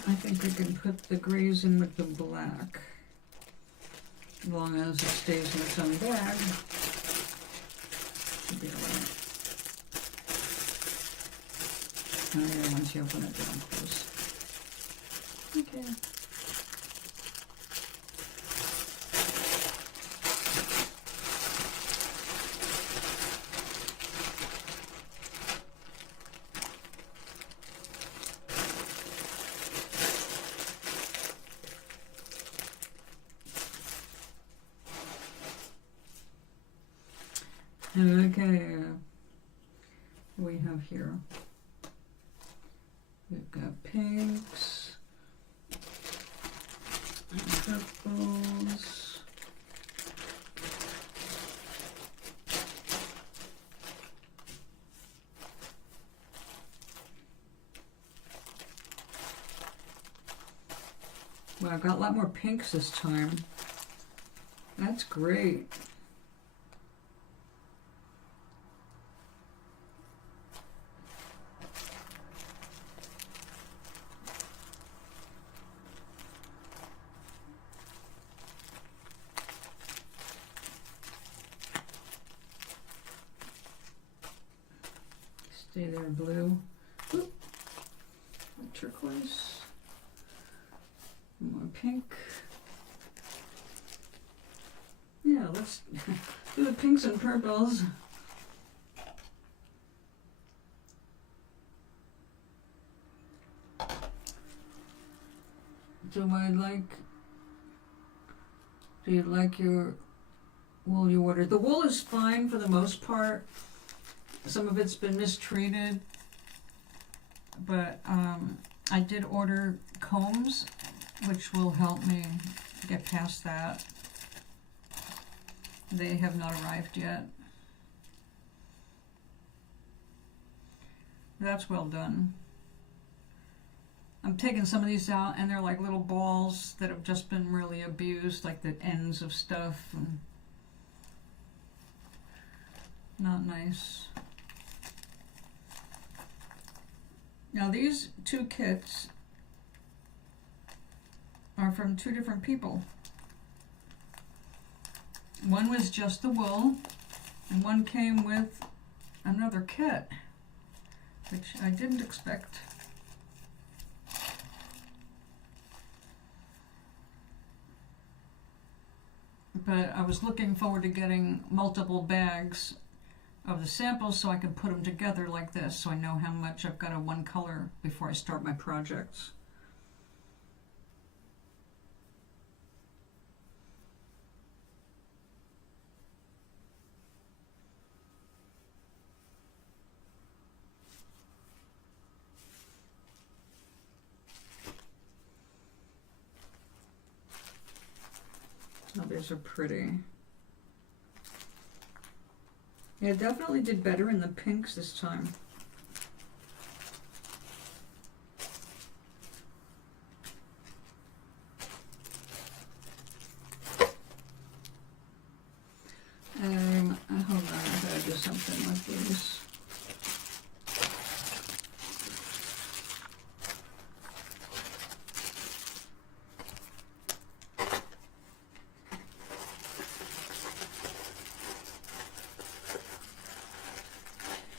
I think we can put the grays in with the black, as long as it stays in its own bag. Should be alright. Oh yeah, once you open it, they don't close. Okay. Okay, we have here, we've got pinks, and purples, well, I've got a lot more pinks this time. That's great. Stay there, blue. Oop. Turquoise. More pink. Yeah, let's do the pinks and purples. Do you like your wool you ordered? The wool is fine for the most part. Some of it's been mistreated, but I did order combs, which will help me get past that. They have not arrived yet. That's well done. I'm taking some of these out, and they're like little balls that have just been really abused, like the ends of stuff, and not nice. Now these two kits are from two different people. One was just the wool, and one came with another kit, which I didn't expect. But I was looking forward to getting multiple bags of the samples so I can put them together like this, so I know how much I've got of one color before I start my projects. Oh, these are pretty. Yeah, it definitely did better in the pinks this time. Hold on, I gotta do something with these.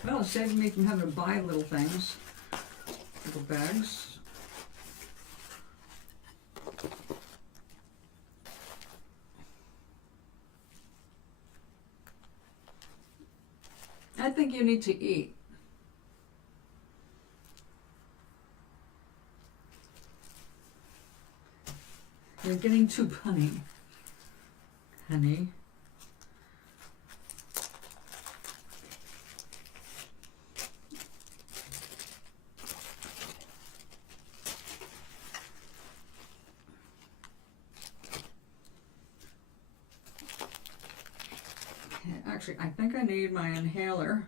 Well, it saves me from having to buy little things, little bags. I think you need to eat. You're getting too punny, honey. Actually, I think I need my inhaler.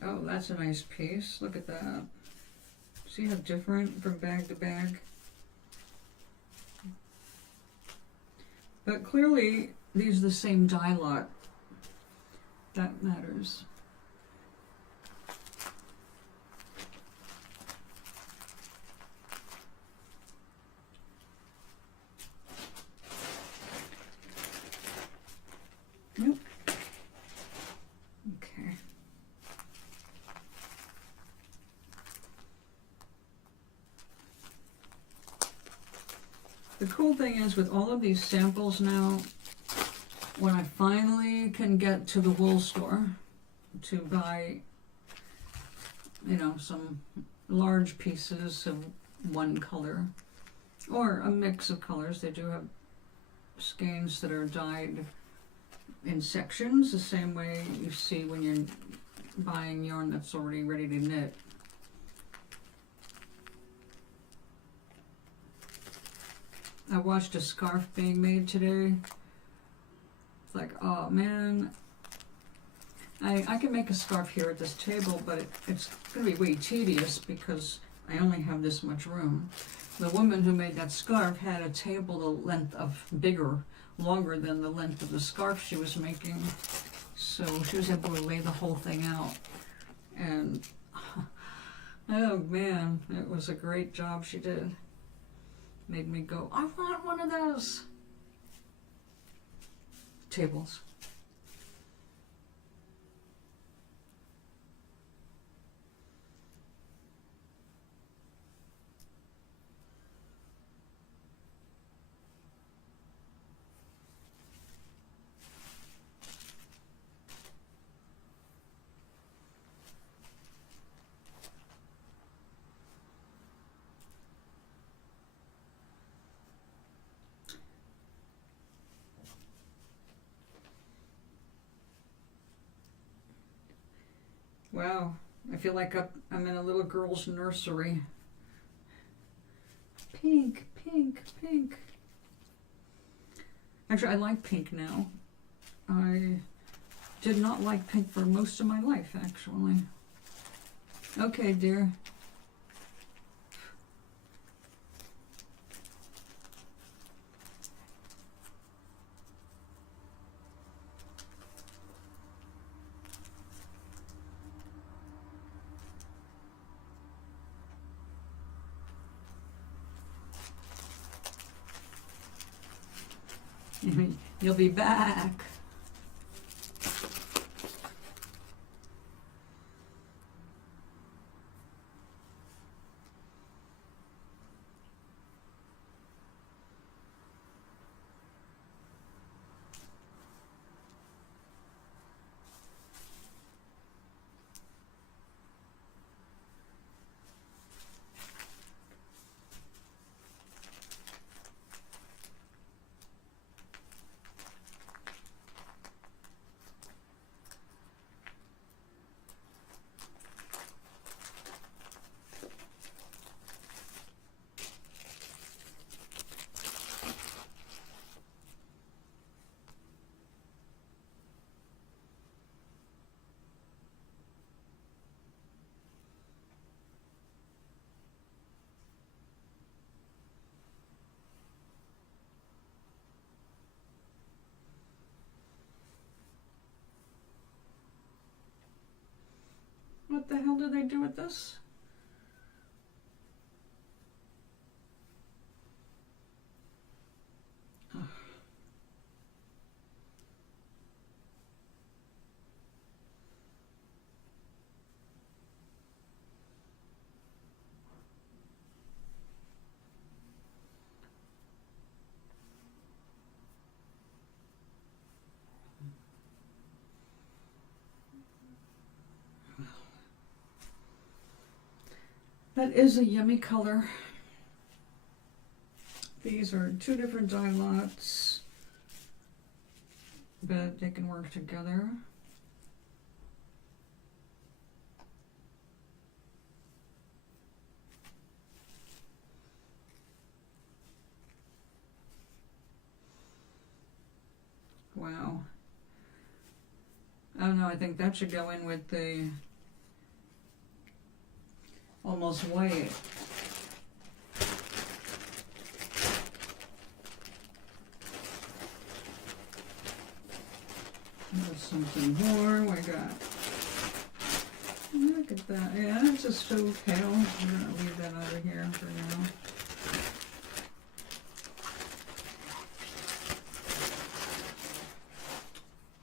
Oh, that's a nice piece. Look at that. See how different from bag to bag? But clearly, these are the same dye lot. That matters. Nope. Okay. The cool thing is with all of these samples now, when I finally can get to the wool store to buy, you know, some large pieces of one color or a mix of colors, they do have skeins that are dyed in sections, the same way you see when you're buying yarn that's already ready to knit. I watched a scarf being made today. It's like, oh man, I can make a scarf here at this table, but it's going to be way tedious because I only have this much room. The woman who made that scarf had a table the length of longer than the length of the scarf she was making. So she was able to lay the whole thing out. And oh man, it was a great job she did. Made me go, I want one of those tables. Wow, I feel like I'm in a little girl's nursery. Pink, pink, pink. Actually, I like pink now. I did not like pink for most of my life, actually. Okay, dear. You'll be back. What the hell did they do with this? That is a yummy color. These are 2 different dye lots, but they can work together. Wow. I don't know, I think that should go in with the almost white. There's something more. We got. Look at that. Yeah, it's just so pale. I'm gonna leave that over here for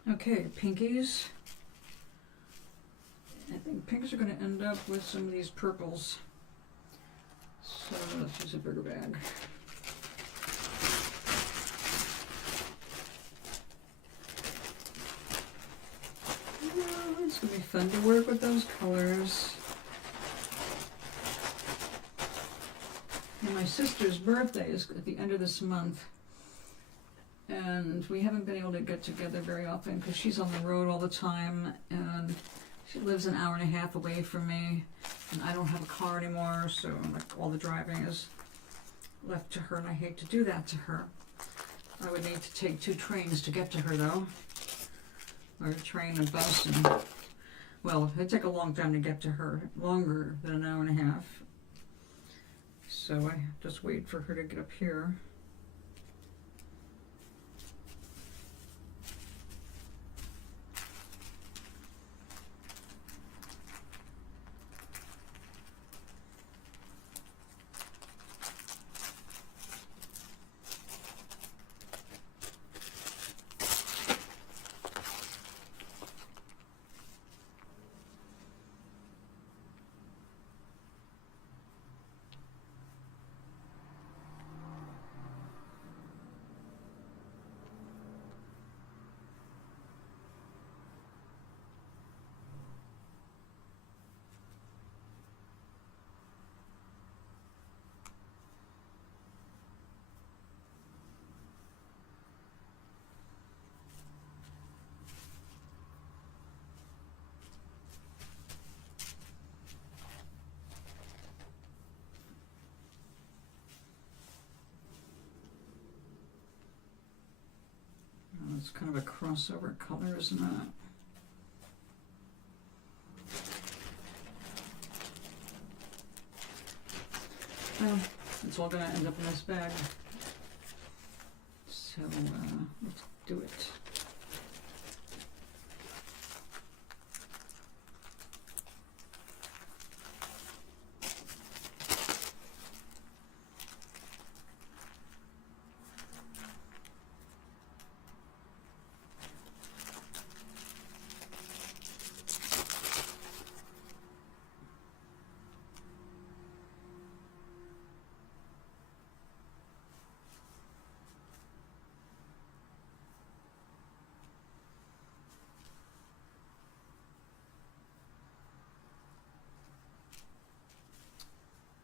now. Okay, pinkies. I think pinks are going to end up with some of these purples. So let's use a bigger bag. It's going to be fun to work with those colors. And my sister's birthday is at the end of this month. And we haven't been able to get together very often because she's on the road all the time. And she lives an hour and a half away from me, and I don't have a car anymore, so like all the driving is left to her, and I hate to do that to her. I would need to take 2 trains to get to her, though, or a train and bus, and well, it'd take a long time to get to her, longer than an hour and a half. So I just wait for her to get up here. It's kind of a crossover color, isn't it? Well, it's all going to end up in this bag. So let's do it.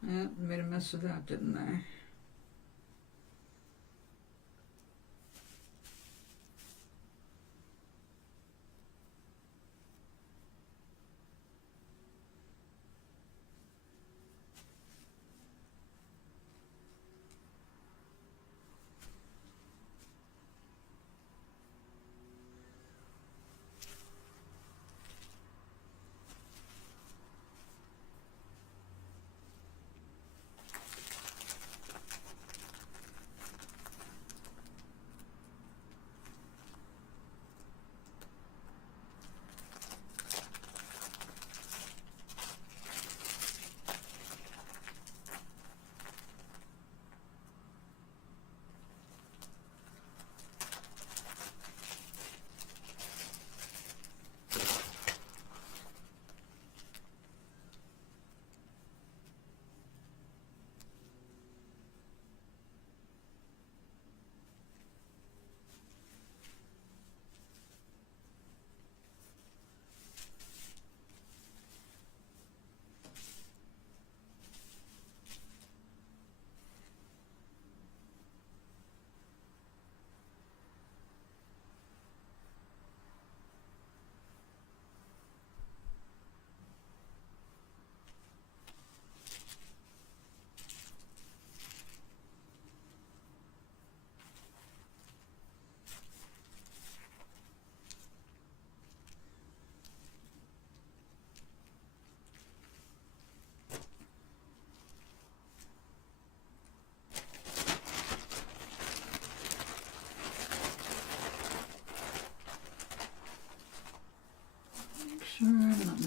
Yeah, made a mess of that, didn't I?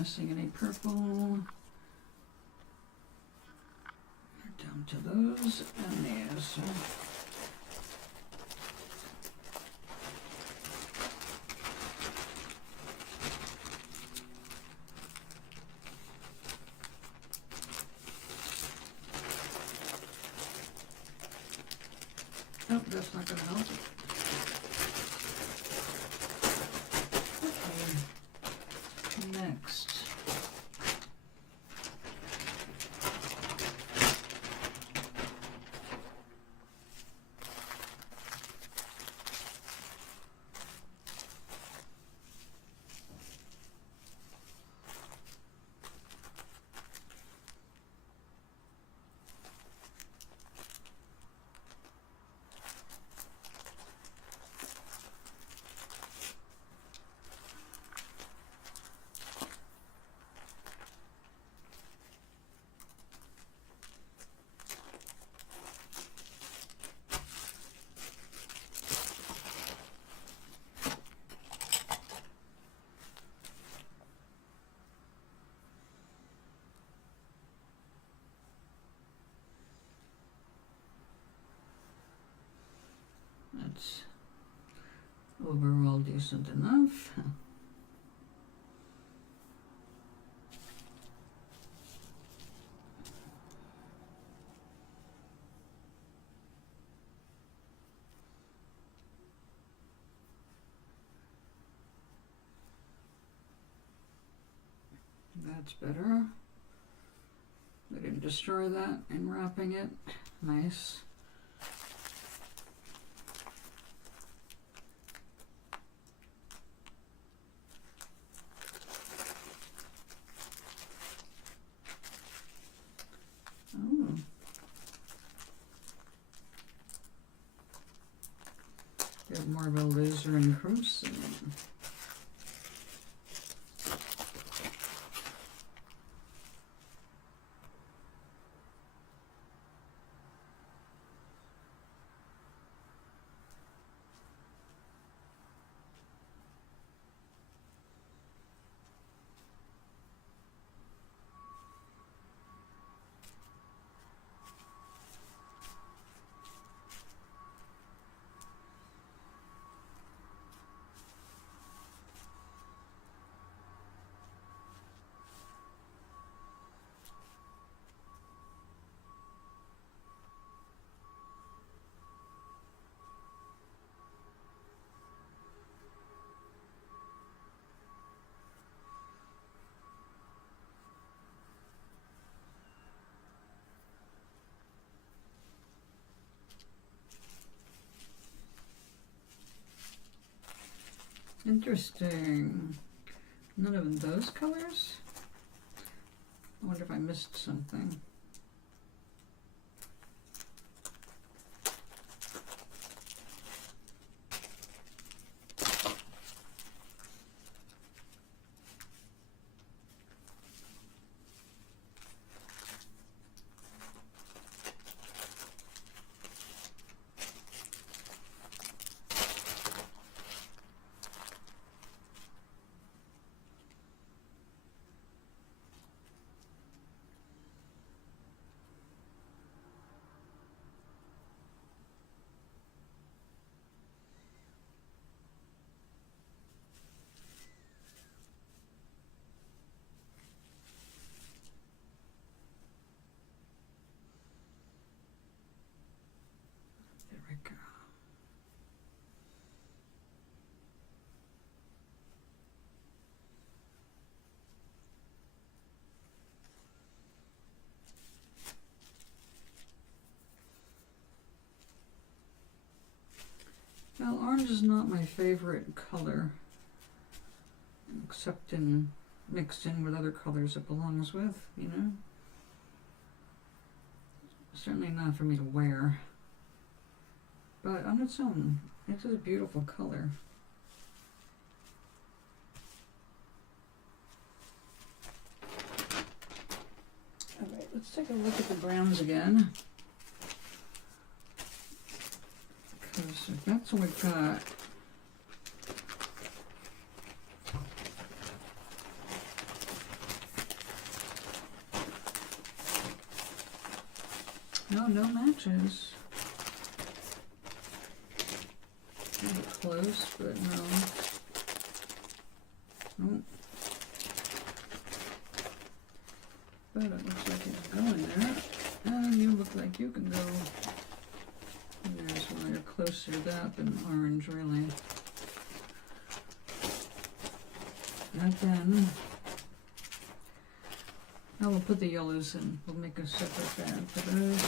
missing any purple. Down to those and these. Oh, that's not going to help. Okay. Next. That's overall decent enough. That's better. I didn't destroy that in wrapping it. Nice. Oh. Get more of a laser and cruise. Interesting. None of those colors? I wonder if I missed something. There we go. Well, orange is not my favorite color, except in mixed in with other colors it belongs with, you know. Certainly not for me to wear. But on its own, it is a beautiful color. Alright, let's take a look at the browns again. Because if that's what we've got, No, no matches. Kind of close, but no. Nope. But it looks like it's going there. And you look like you can go. There's why you're closer to that than orange, really. And then I will put the yellows in. We'll make a separate bag for those.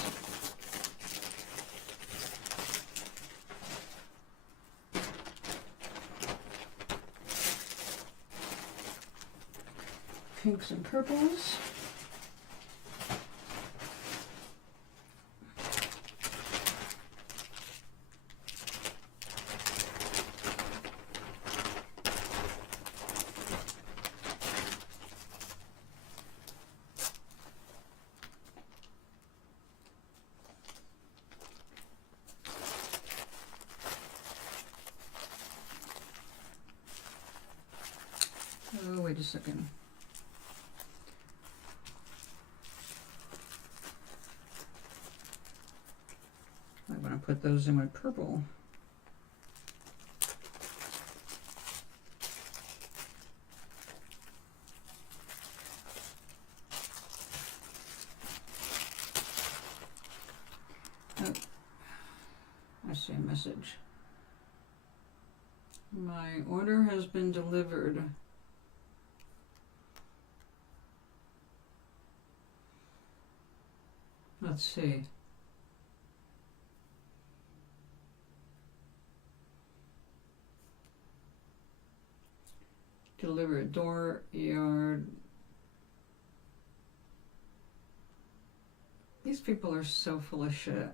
Pinks and purples. Oh, wait a second. I want to put those in my purple. Oh, I see a message. My order has been delivered. Let's see. Delivered door yard. These people are so full of shit.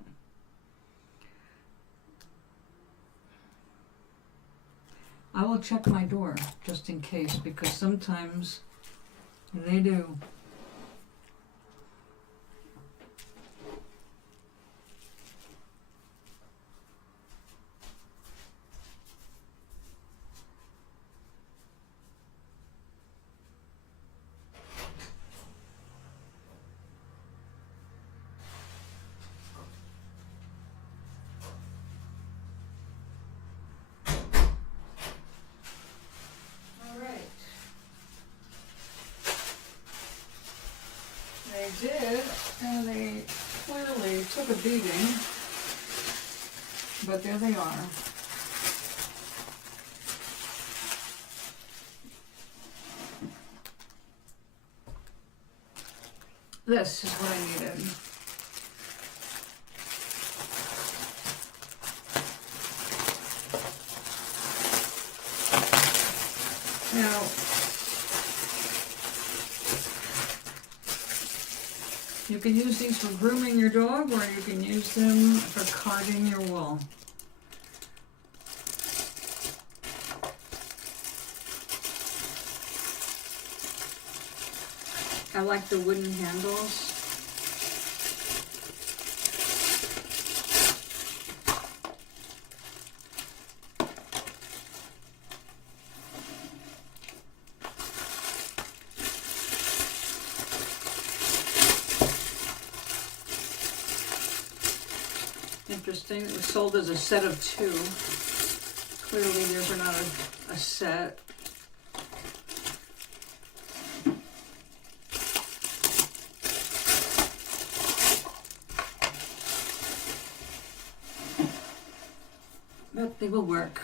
I will check my door just in case, because sometimes they do. They did, and they clearly took a beating, but there they are. This is what I needed. Now, you can use these for grooming your dog, or you can use them for carding your wool. I like the wooden handles. Interesting. It was sold as a set of 2. Clearly these are not a set. But they will work.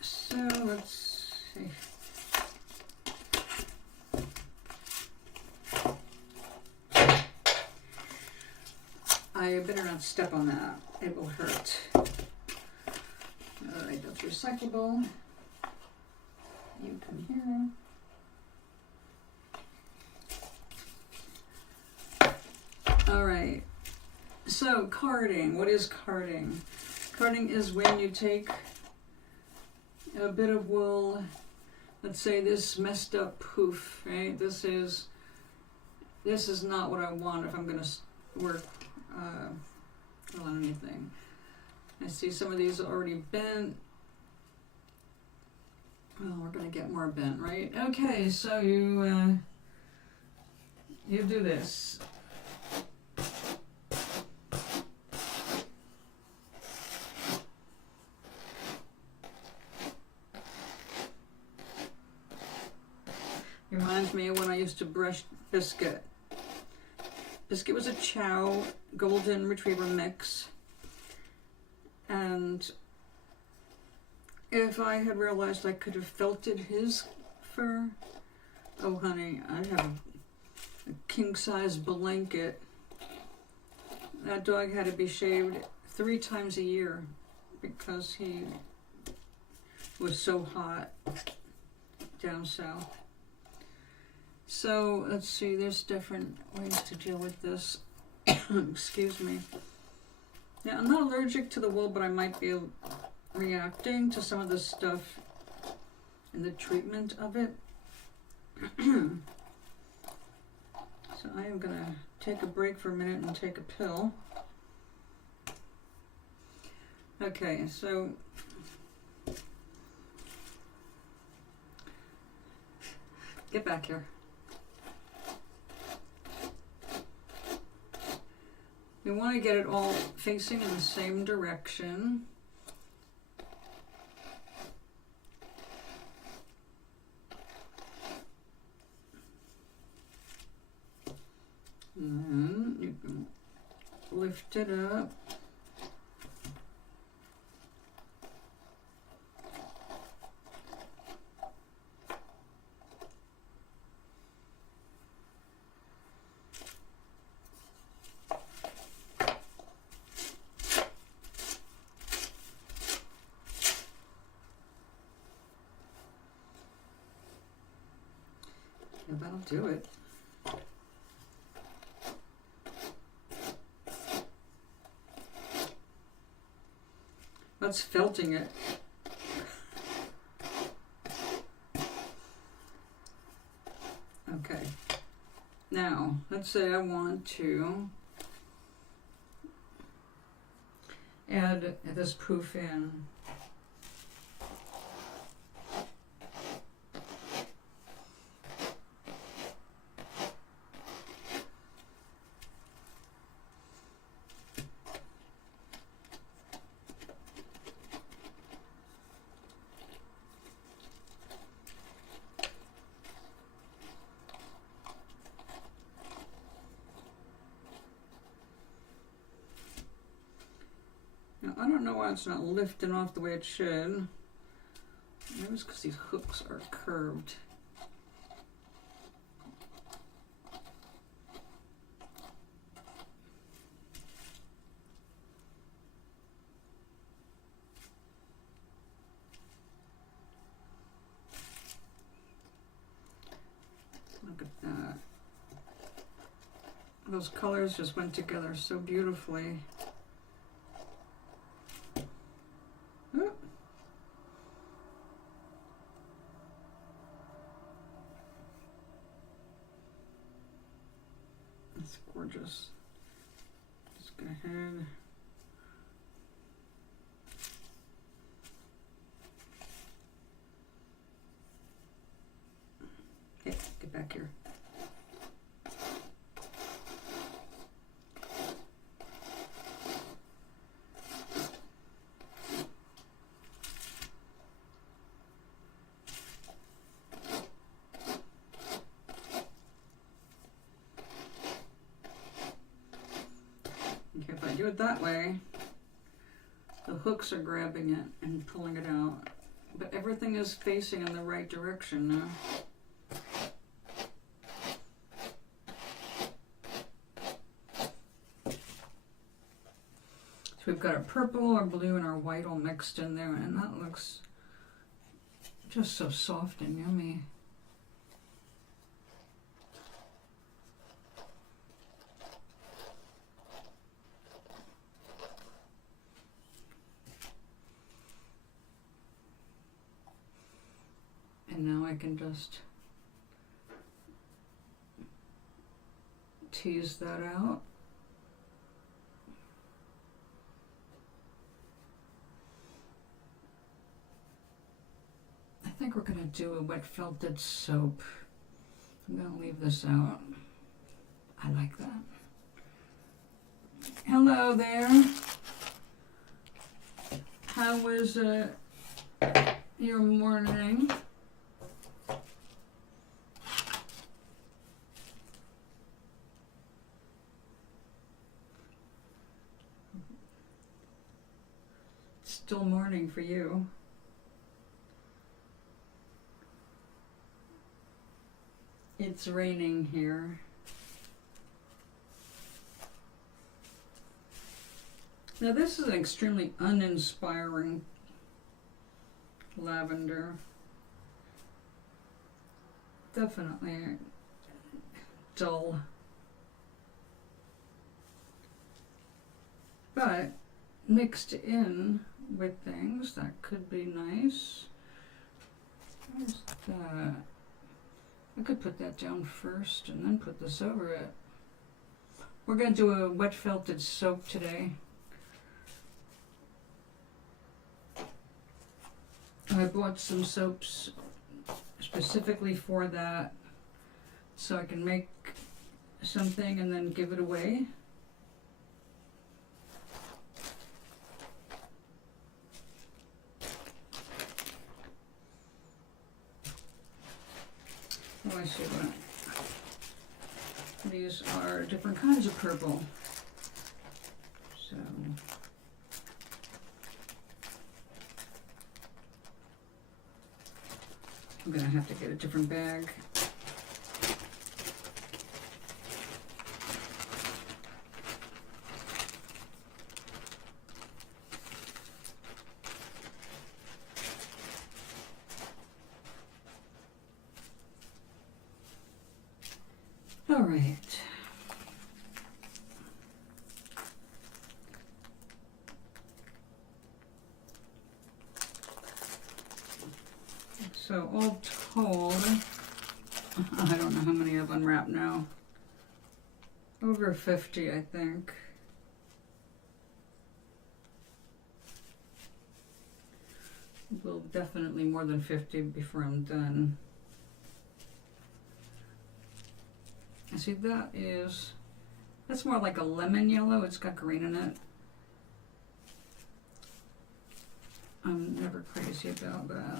So let's see. I better not step on that. It will hurt. Alright, that's recyclable. You come here. Alright. So, carding. What is carding? Carding is when you take a bit of wool, let's say this messed up poof, right? This is not what I want if I'm going to work on anything. I see some of these already bent. Well, we're going to get more bent, right? Okay, so you you do this. Reminds me of when I used to brush Biscuit. Biscuit was a Chow Golden Retriever mix. And if I had realized I could have felted his fur, oh honey, I'd have a king-size blanket. That dog had to be shaved 3 times a year because he was so hot down south. So let's see, there's different ways to deal with this. Excuse me. Yeah, I'm not allergic to the wool, but I might be reacting to some of the stuff in the treatment of it. So I am going to take a break for a minute and take a pill. Okay, so get back here. We want to get it all facing in the same direction. And then you can lift it up. Yeah, that'll do it. That's felting it. Okay. Now, let's say I want to add this poof in. Now, I don't know why it's not lifting off the way it should. Maybe it's because these hooks are curved. Look at that. Those colors just went together so beautifully. It's gorgeous. Just go ahead. Okay, get back here. Okay, if I do it that way, the hooks are grabbing it and pulling it out. But everything is facing in the right direction now. So we've got our purple, our blue, and our white all mixed in there, and that looks just so soft and yummy. And now I can just tease that out. I think we're going to do a wet felted soap. I'm going to leave this out. I like that. Hello there. How was your morning? Still morning for you. It's raining here. Now this is an extremely uninspiring lavender. Definitely dull. But mixed in with things that could be nice. Where's that? I could put that down first and then put this over it. We're going to do a wet felted soap today. I bought some soaps specifically for that so I can make something and then give it away. Oh, I see what. These are different kinds of purple. So I'm gonna have to get a different bag. All right. So all told, I don't know how many I've unwrapped now. Over 50, I think. Well, definitely more than 50 before I'm done. See, that's more like a lemon yellow. It's got green in it. I'm never crazy about that.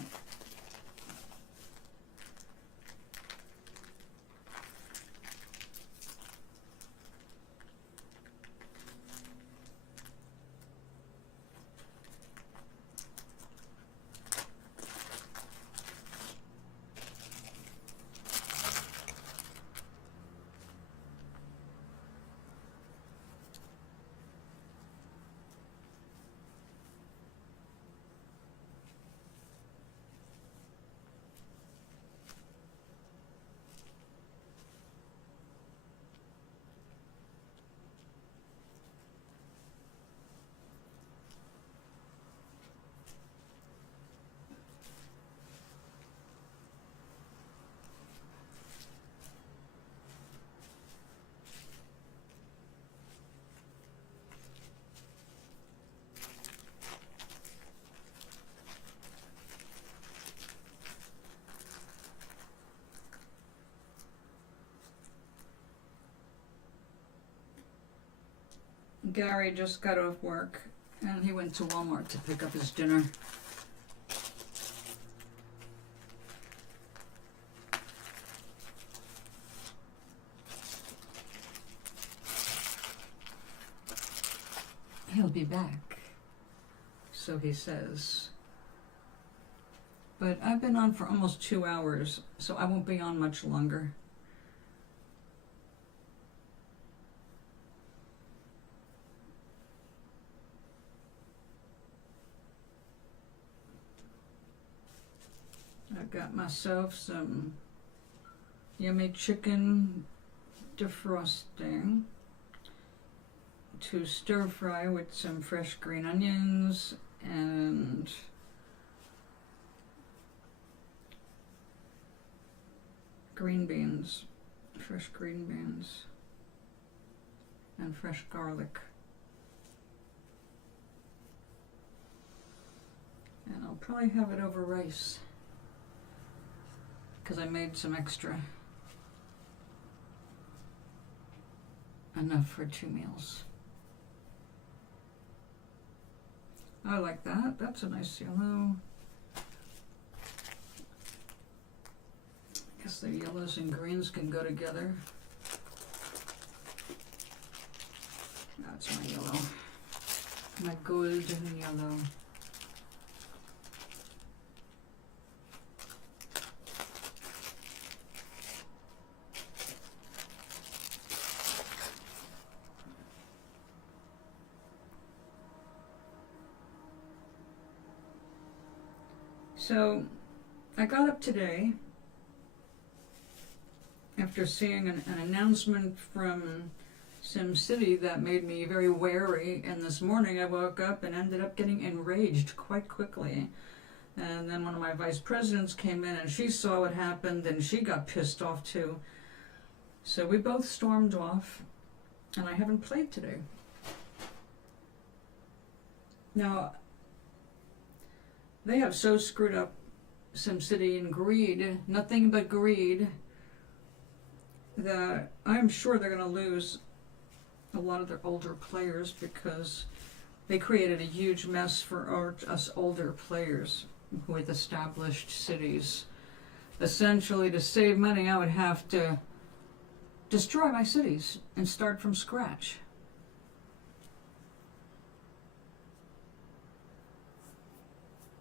Gary just got off work and he went to Walmart to pick up his dinner. He'll be back, so he says. But I've been on for almost 2 hours, so I won't be on much longer. I've got myself some yummy chicken defrosting to stir fry with some fresh green onions and green beans, fresh green beans and fresh garlic. And I'll probably have it over rice because I made some extra. enough for 2 meals. I like that. That's a nice yellow. I guess the yellows and greens can go together. That's my yellow. My golden yellow. So I got up today after seeing an announcement from SimCity that made me very wary, and this morning I woke up and ended up getting enraged quite quickly. And then one of my vice presidents came in and she saw what happened and she got pissed off too. So we both stormed off, and I haven't played today. Now, they have so screwed up SimCity and greed, nothing but greed, that I'm sure they're going to lose a lot of their older players because they created a huge mess for us older players with established cities. Essentially, to save money, I would have to destroy my cities and start from scratch.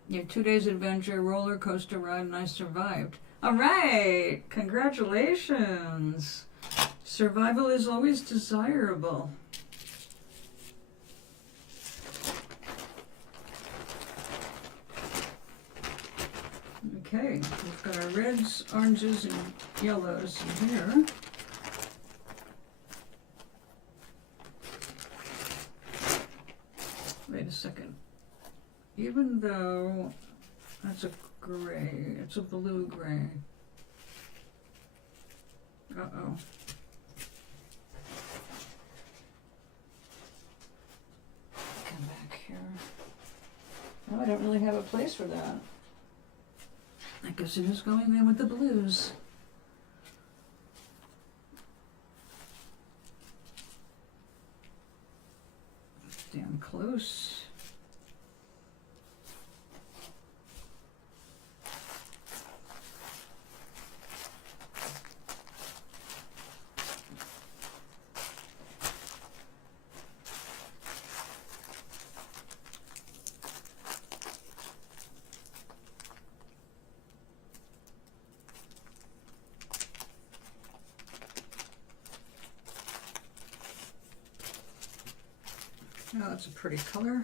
Yeah, 2 days adventure, roller coaster ride, and I survived. All right, congratulations. Survival is always desirable. Okay, we've got our reds, oranges, and yellows in here. Wait a second. Even though that's a gray, it's a blue gray. Uh-oh. Come back here. Oh, I don't really have a place for that. I guess it is going in with the blues. Damn close. Oh, that's a pretty color.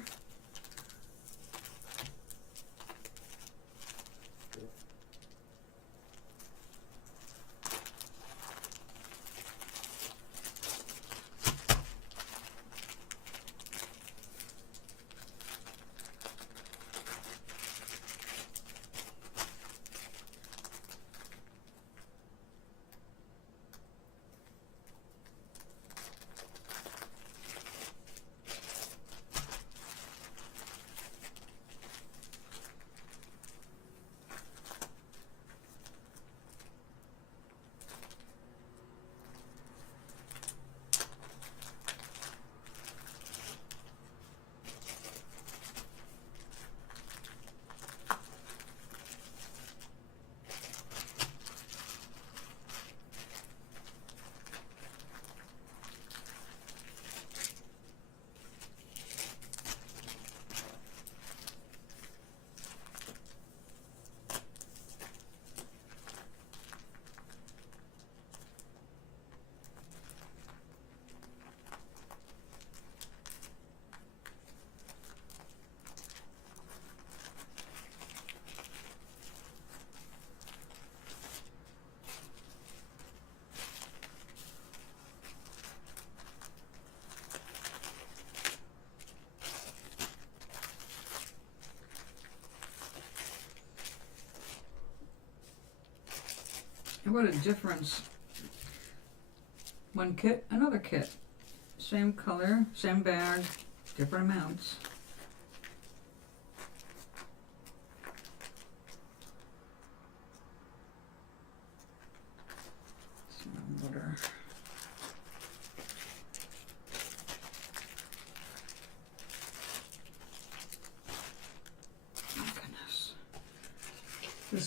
And what a difference. One kit, another kit. Same color, same bag, different amounts. Some water.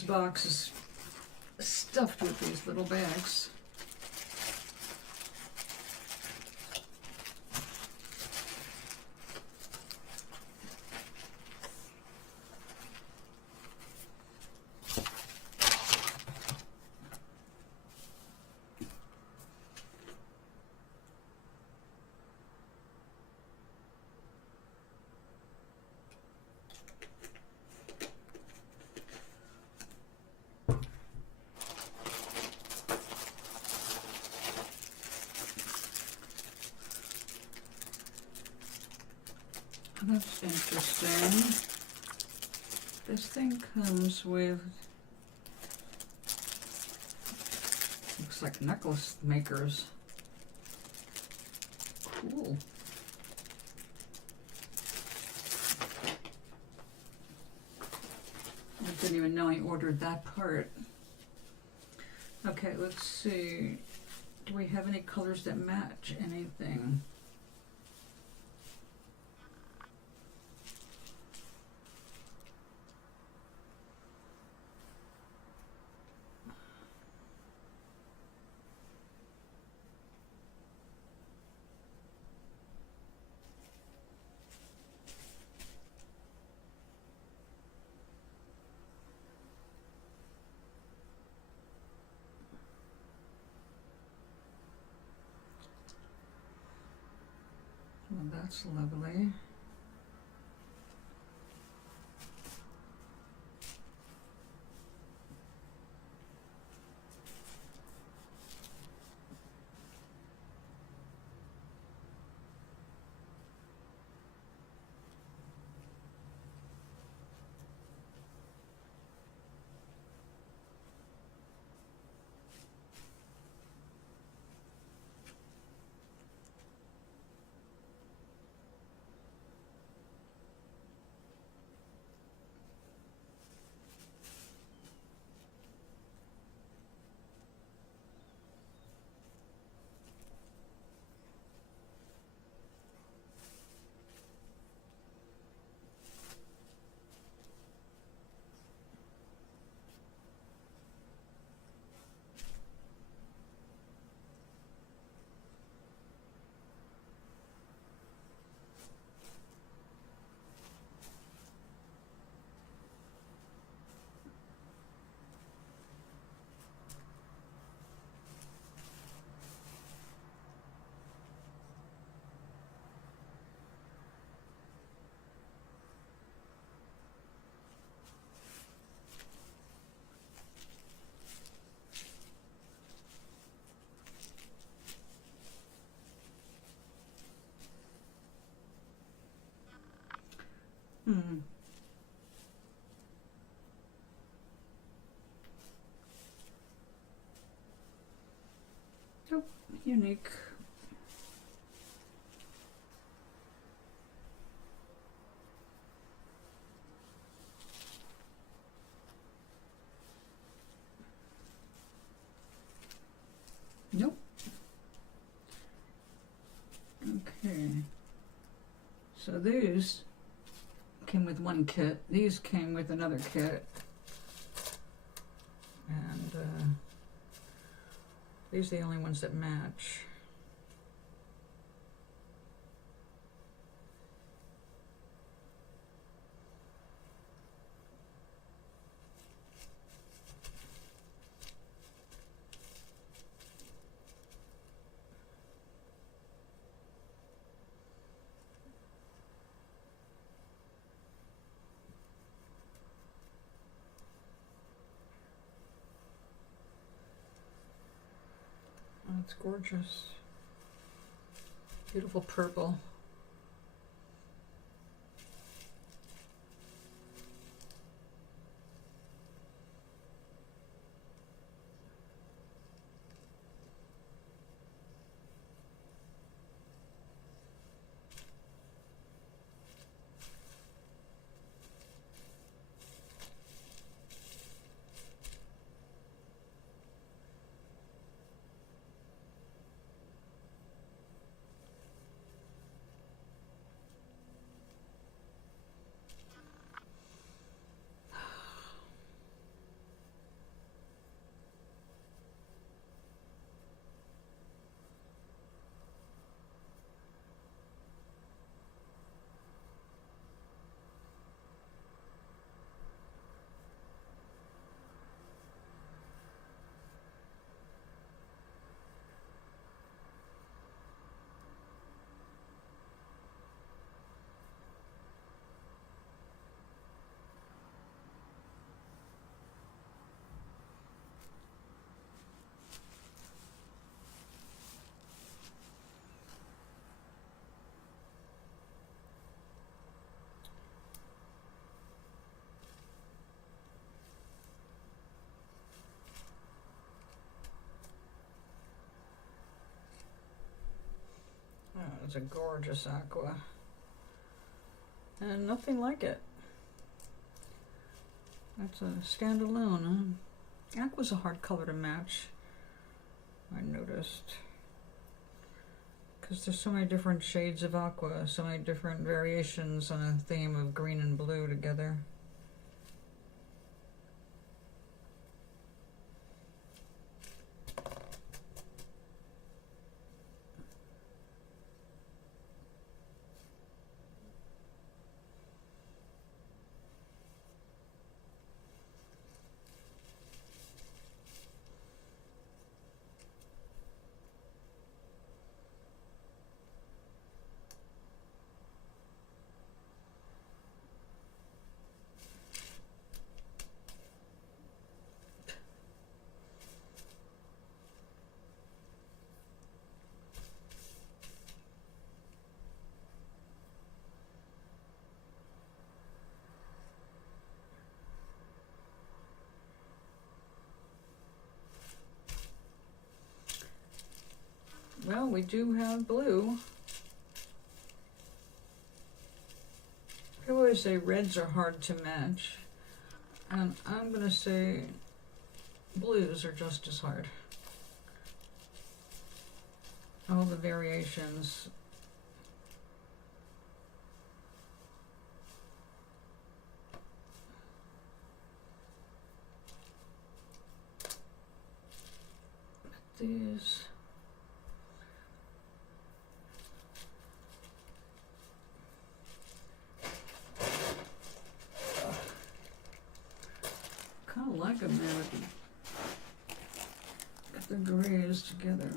This box is stuffed with these little bags. That's interesting. This thing comes with, looks like necklace makers. Cool. I didn't even know I ordered that part. Okay, let's see. Do we have any colors that match anything? Well, that's lovely. Hmm. Oh, unique. Nope. Okay. So these came with one kit. These came with another kit. And these are the only ones that match. Oh, it's gorgeous. Beautiful purple. was a gorgeous aqua. And nothing like it. That's a standalone, huh? Aqua's a hard color to match, I noticed. Because there's so many different shades of aqua, so many different variations on a theme of green and blue together. Well, we do have blue. I always say reds are hard to match, and I'm going to say blues are just as hard. All the variations. But these... kind of like them now with the grays together.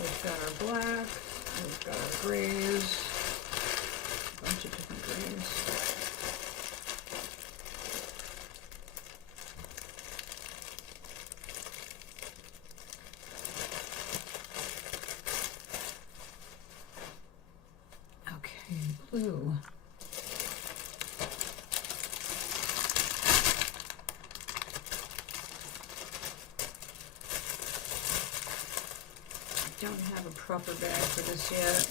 We've got our black, we've got our grays, a bunch of different grays. Okay, blue. Don't have a proper bag for this yet,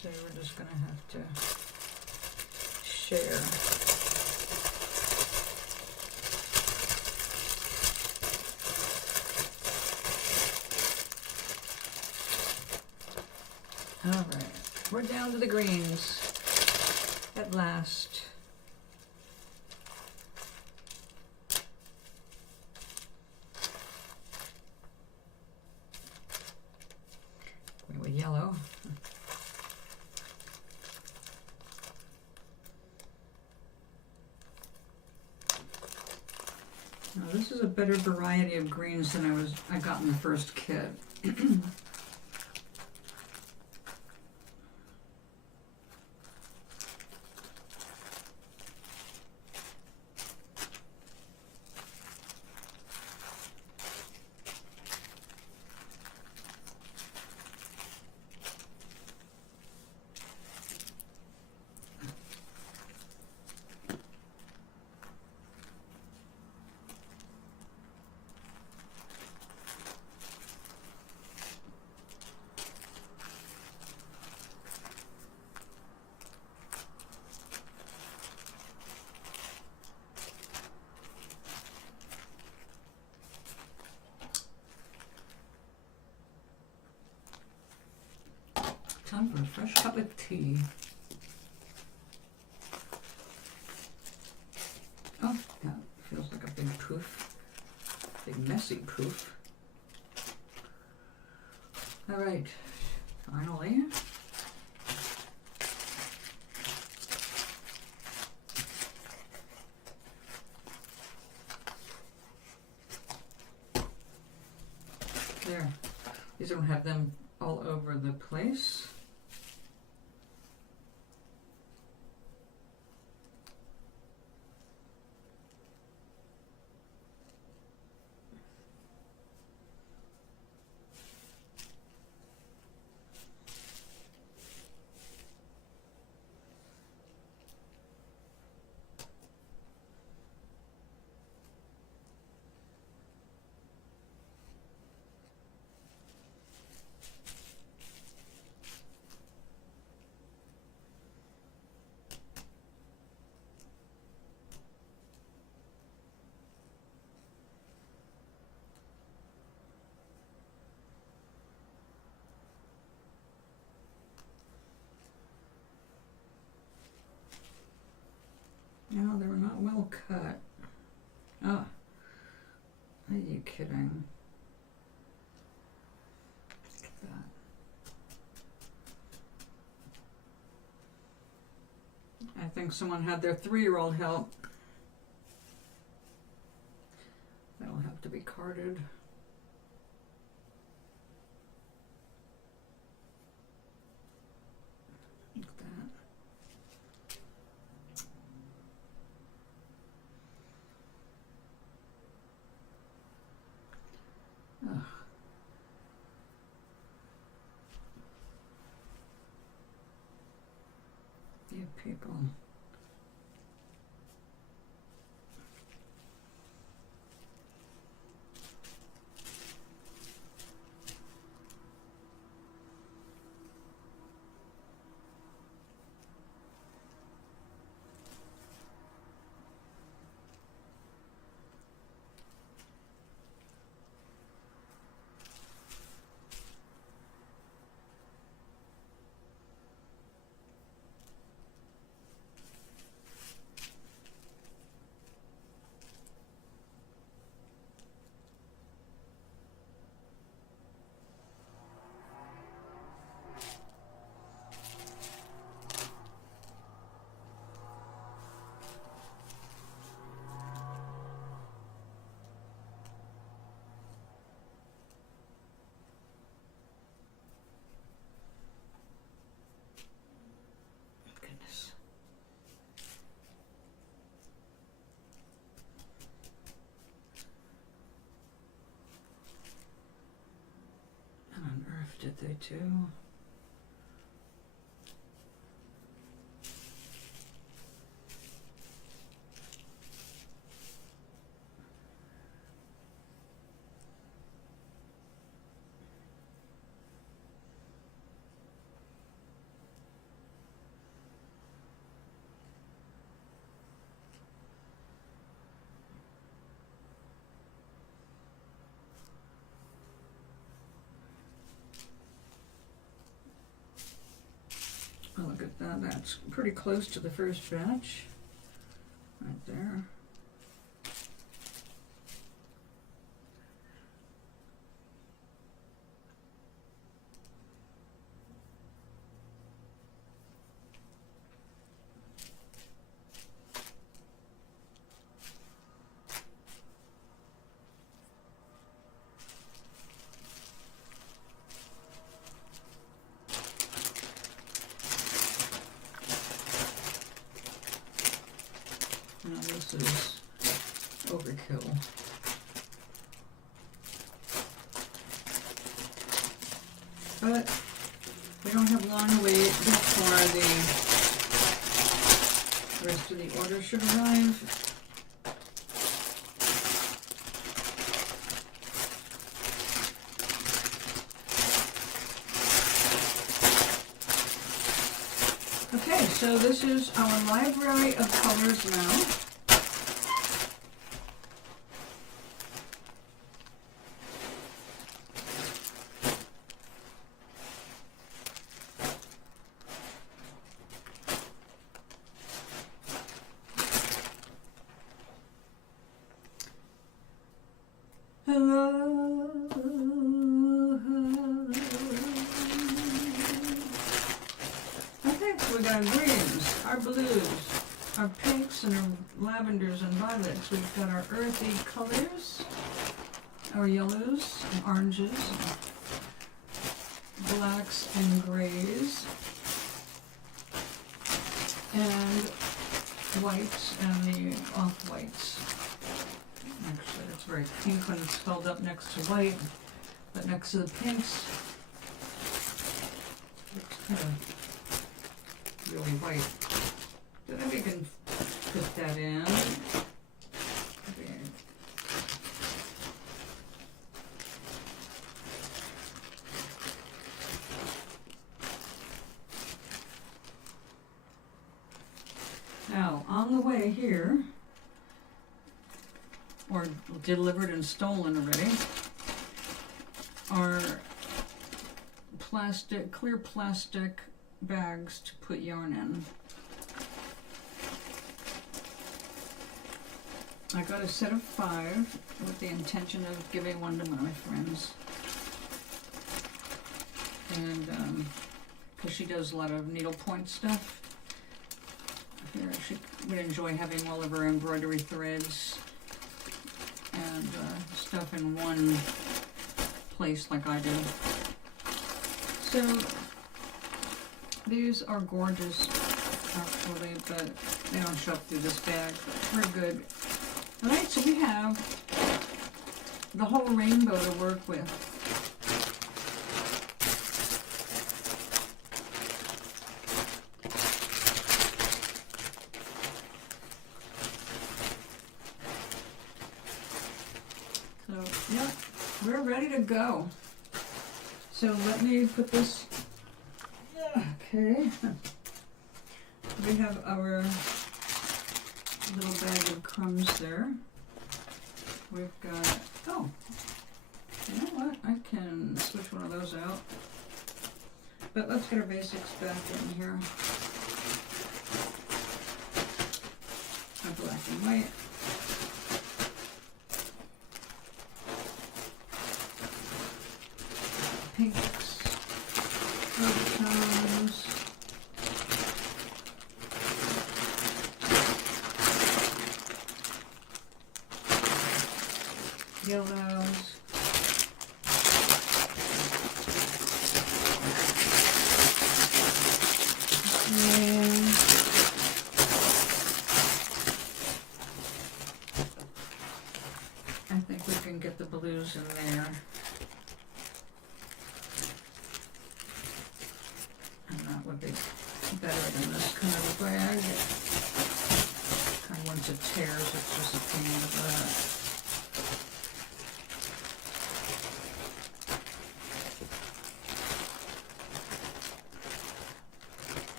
so we're just going to have to share. All right, we're down to the greens at last. With yellow. Now this is a better variety of greens than I got in the first kit. Time for a fresh cup of tea. Oh, that feels like a big poof. Big messy poof. All right, finally. There. These don't have them all over the place. No, they were not well cut. Ah, are you kidding? Look at that. I think someone had their 3-year-old help. That'll have to be carded. Look at that. Ugh. You people. Goodness. What on earth did they do? Oh, look at that. That's pretty close to the first batch. Right there. Now this is overkill. But we don't have long to wait before the rest of the order should arrive. Okay, so this is our library of colors now. Hello. Okay, so we got our greens, our blues, our pinks and our lavenders and violets. We've got our earthy colors, our yellows and oranges, blacks and grays, and whites and the off-whites. Actually, it's very pink when it's held up next to white, but next to the pinks, it's kind of really white. So then we can put that in. Now, on the way here, or delivered and stolen already, are clear plastic bags to put yarn in. I got a set of 5 with the intention of giving one to one of my friends. And because she does a lot of needlepoint stuff. She would enjoy having all of her embroidery threads and stuff in one place like I do. So these are gorgeous actually, but they don't show up through this bag. Very good. Alright, so we have the whole rainbow to work with. Yep, we're ready to go. So let me put this, okay. We have our little bag of crumbs there. We've got, oh, you know what? I can switch one of those out. But let's get our basics back in here. Our black and white. Pinks, earth tones, yellows, and I think we can get the blues in there. Would be better than this kind of a bag. Kind of once it tears, it's just a pain in the butt.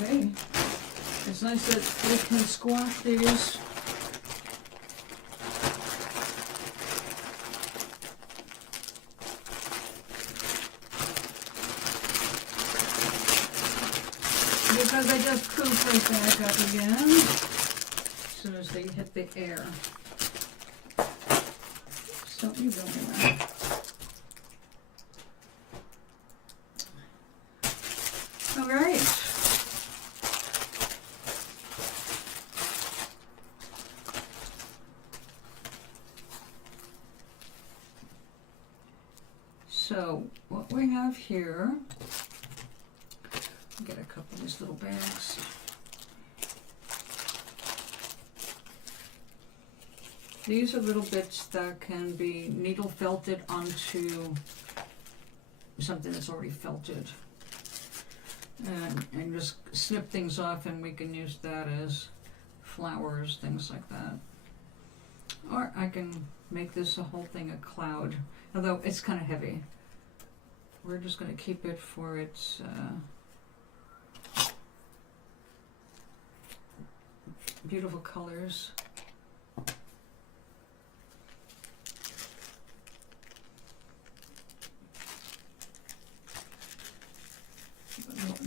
Okay. It's nice that we can squash these. Because they just poof right back up again as soon as they hit the air. So you go in there. All right. So what we have here, get a couple of these little bags. These are little bits that can be needle felted onto something that's already felted. And just snip things off, and we can use that as flowers, things like that. Or I can make this a whole thing a cloud, although it's kind of heavy. We're just going to keep it for its beautiful colors.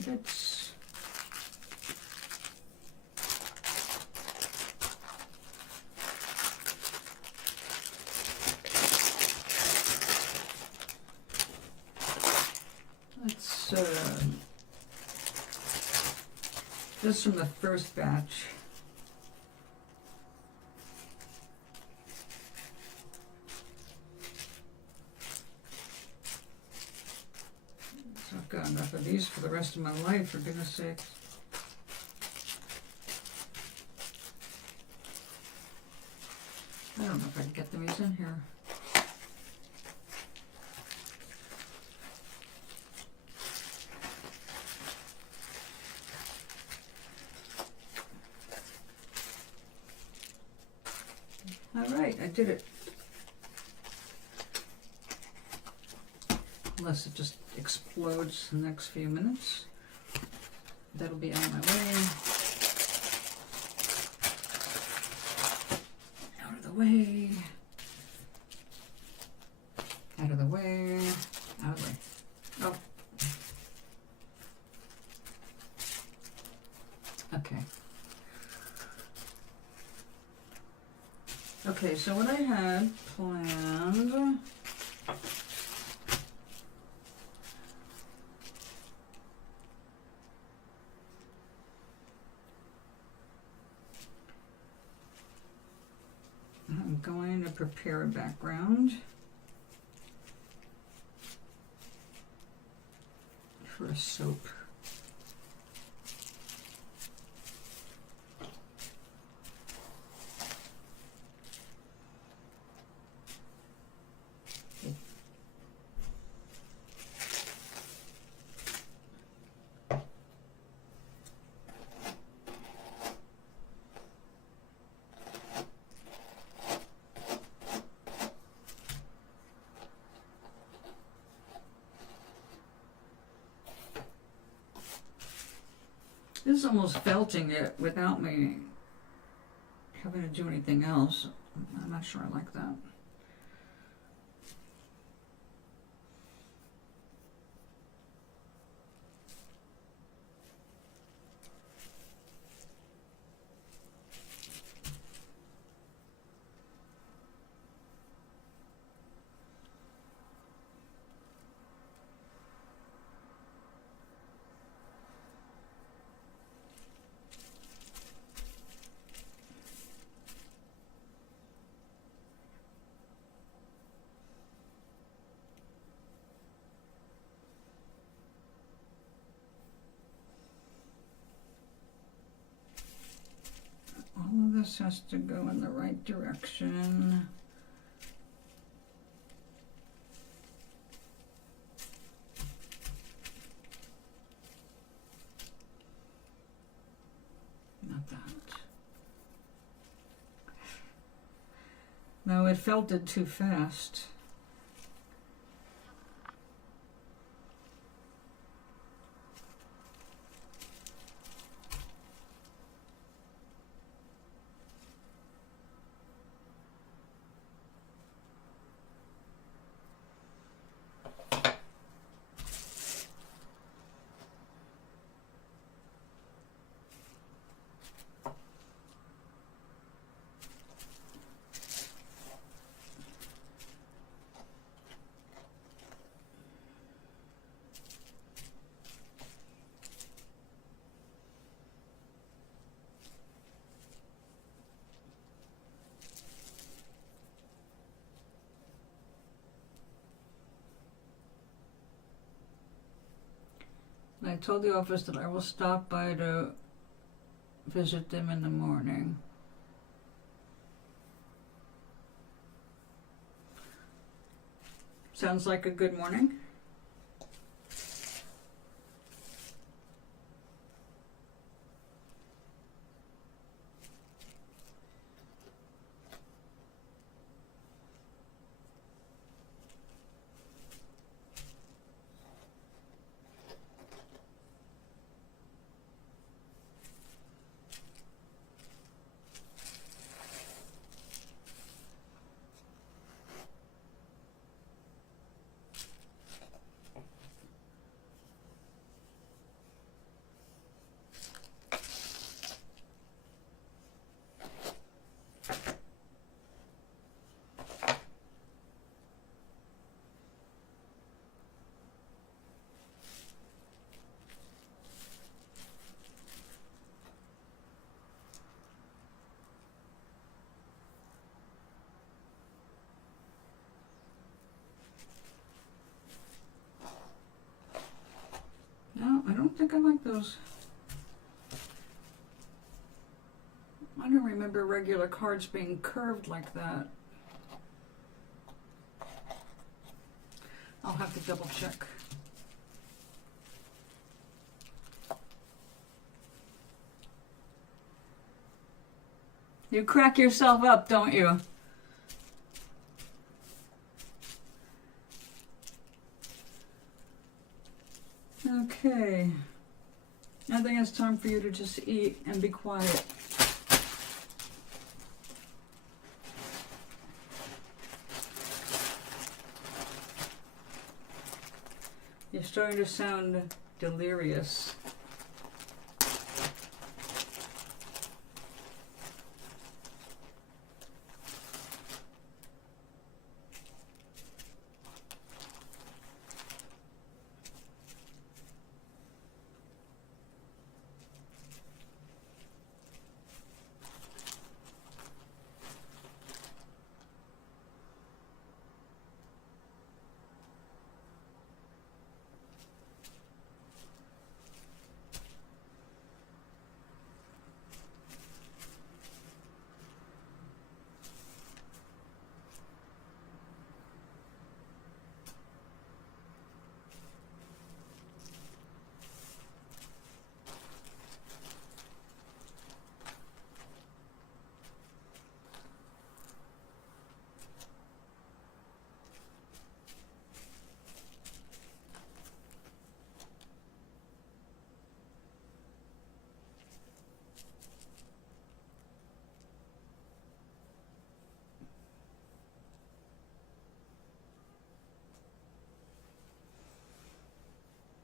Bits. Let's This is from the first batch. So I've got enough of these for the rest of my life, for goodness sakes. I don't know if I can get these in here. Alright, I did it. Unless it just explodes in the next few minutes. That'll be out of my way. Out of the way. Out of the way. Out of the way. Oh. Okay. Okay, so what I had planned, I'm going to prepare a background for a soap. This is almost felting it without me having to do anything else. I'm not sure I like that. All of this has to go in the right direction. Not that. No, it felted too fast. I told the office that I will stop by to visit them in the morning. Sounds like a good morning. think I like those. I don't remember regular cards being curved like that. I'll have to double check. You crack yourself up, don't you? Okay. I think it's time for you to just eat and be quiet. You're starting to sound delirious.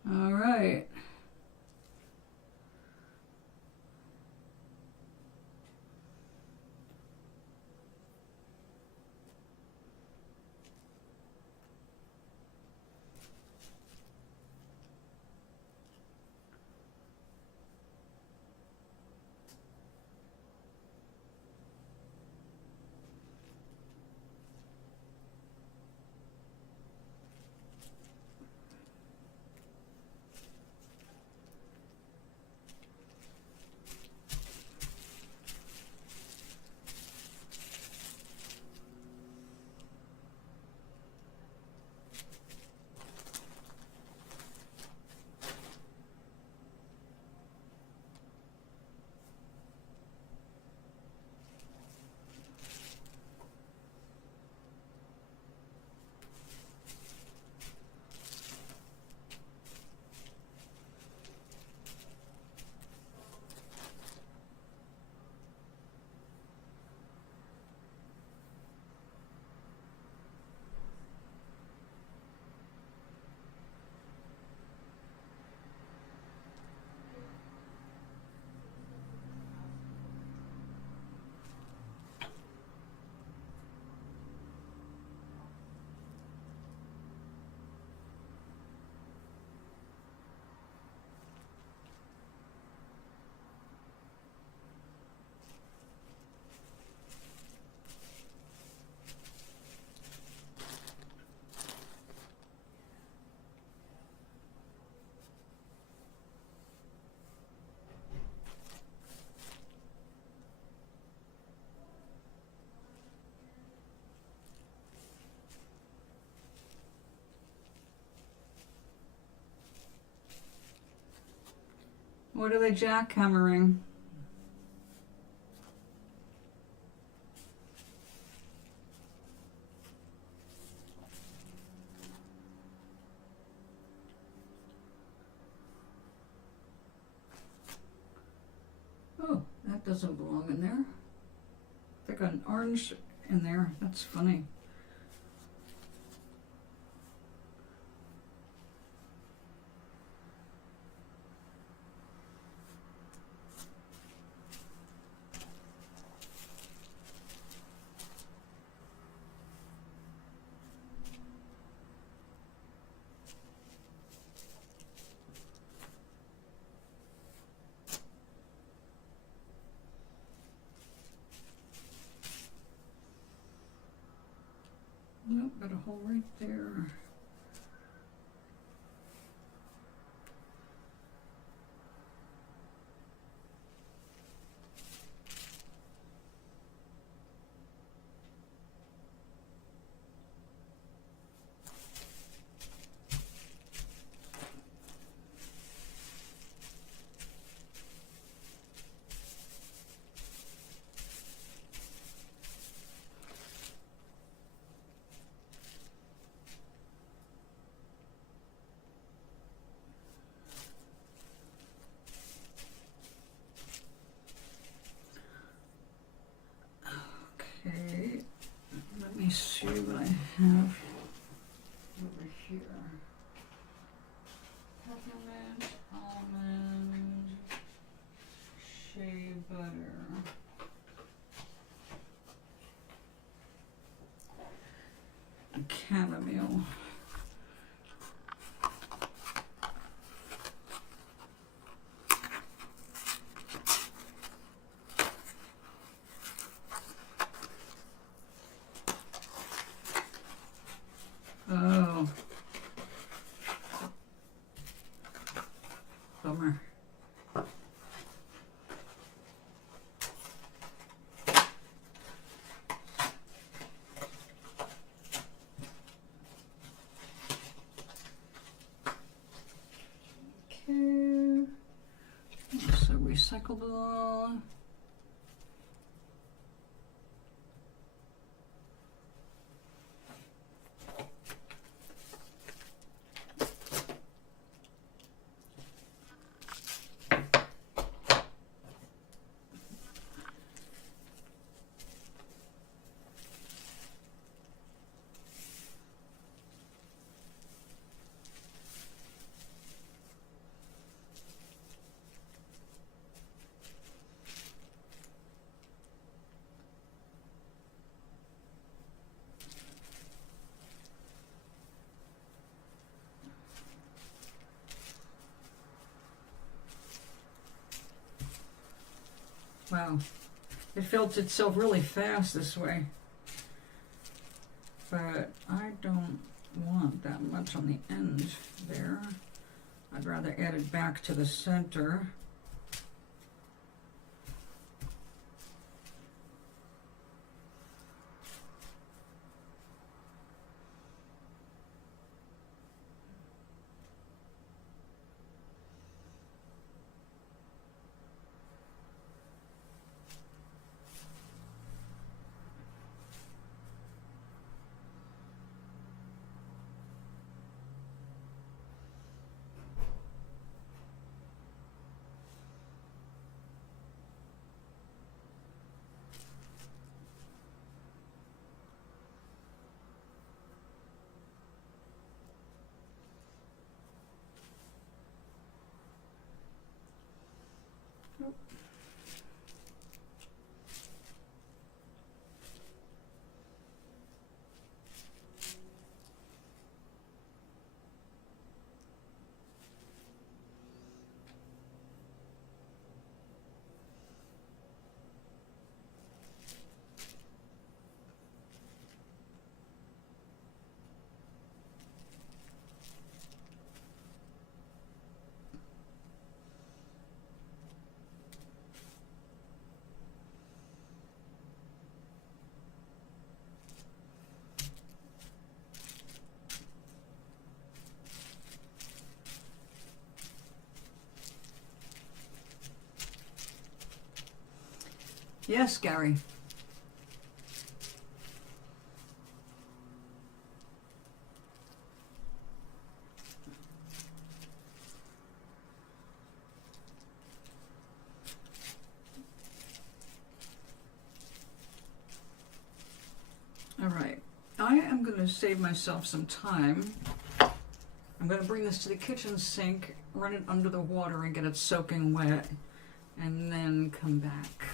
All right. What are they jackhammering? Oh, that doesn't belong in there. I got an orange in there. That's funny. Nope, got a hole right there. here? Peppermint, almond, shea butter. Chamomile. Oh. Bummer. Okay. So recyclable. Wow, it fills itself really fast this way, but I don't want that much on the end there. I'd rather add it back to the center. Yes, Gary. All right, I am going to save myself some time. I'm going to bring this to the kitchen sink, run it under the water and get it soaking wet, and then come back.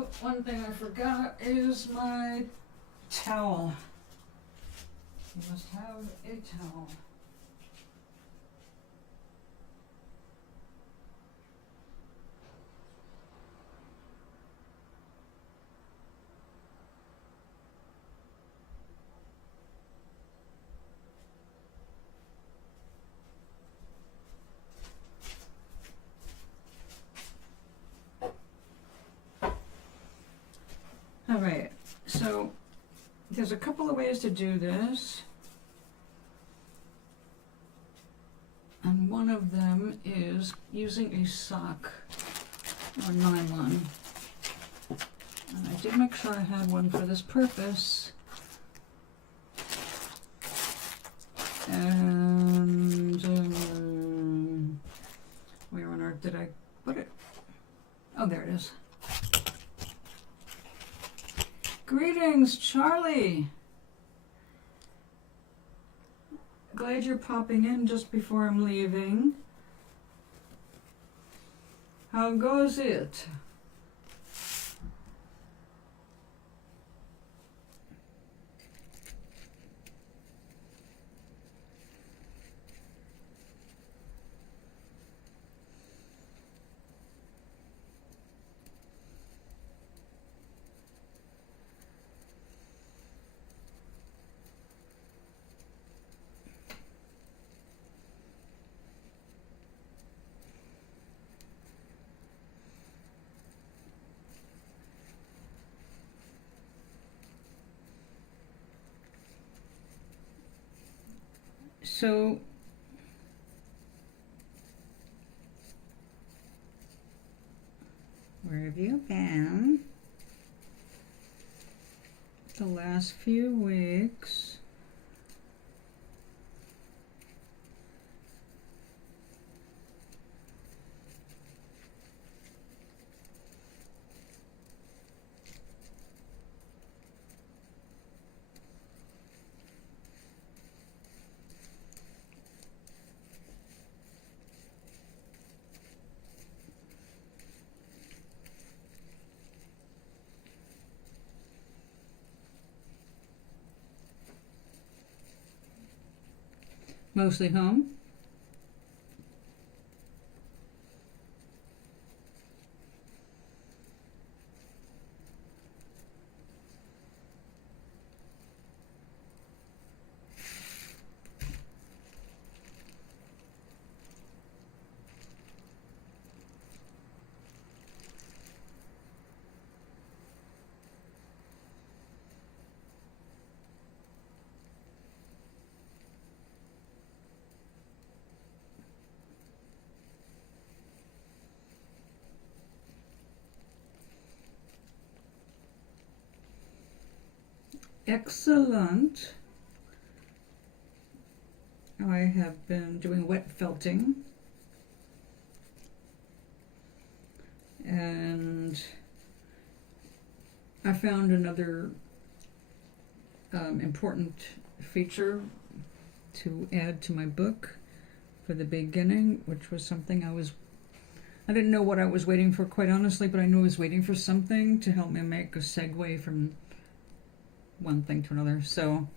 Oh, one thing I forgot is my towel. You must have a towel. Alright, so there's a couple of ways to do this. And one of them is using a sock or nylon. And I did make sure I had one for this purpose. And where on earth did I put it? Oh, there it is. Greetings, Charlie. Glad you're popping in just before I'm leaving. How goes it? So where have you been the last few weeks? Mostly home. Excellent. I have been doing wet felting, and I found another important feature to add to my book for the beginning, which was something I didn't know what I was waiting for, quite honestly, but I knew I was waiting for something to help me make a segue from one thing to another. So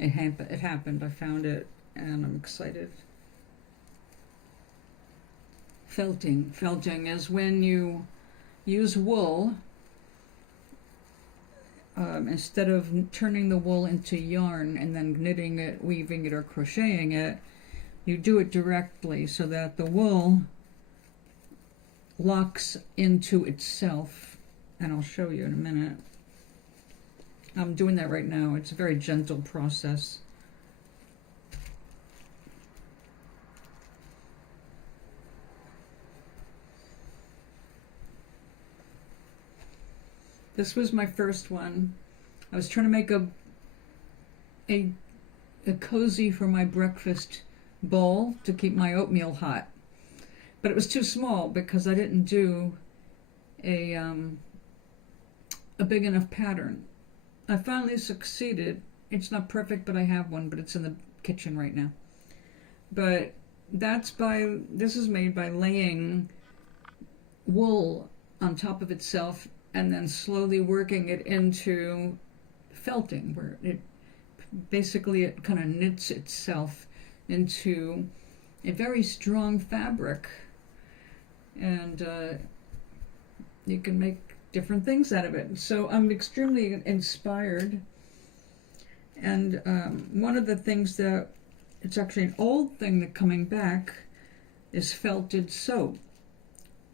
it happened. I found it, and I'm excited. Felting. Felting is when you use wool. Instead of turning the wool into yarn and then knitting it, weaving it, or crocheting it, you do it directly so that the wool locks into itself. And I'll show you in a minute. I'm doing that right now. It's a very gentle process. This was my first one. I was trying to make a cozy for my breakfast bowl to keep my oatmeal hot. But it was too small because I didn't do a big enough pattern. I finally succeeded. It's not perfect, but I have one, but it's in the kitchen right now. But this is made by laying wool on top of itself and then slowly working it into felting, where it basically it kind of knits itself into a very strong fabric, and you can make different things out of it. So I'm extremely inspired, and one of the things that it's actually an old thing that coming back is felted soap,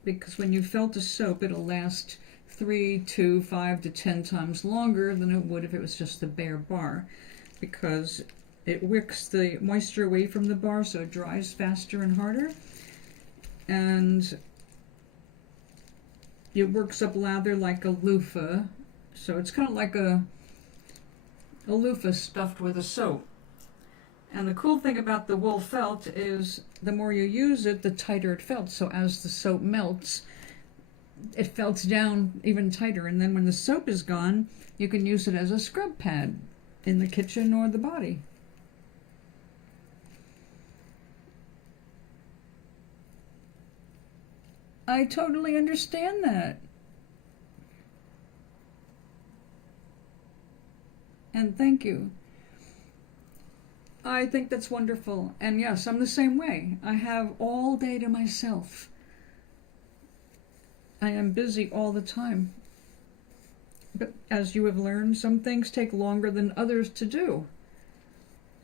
because when you felt a soap it'll last 3 to 5 to 10 times longer than it would if it was just the bare bar, because it wicks the moisture away from the bar so it dries faster and harder, and it works up lather like a loofah. So it's kind of like a loofah stuffed with a soap. And the cool thing about the wool felt is the more you use it, the tighter it felts. So as the soap melts, it felts down even tighter. And then when the soap is gone, you can use it as a scrub pad in the kitchen or the body. I totally understand that. And thank you. I think that's wonderful. And yes, I'm the same way. I have all day to myself. I am busy all the time. But as you have learned, some things take longer than others to do.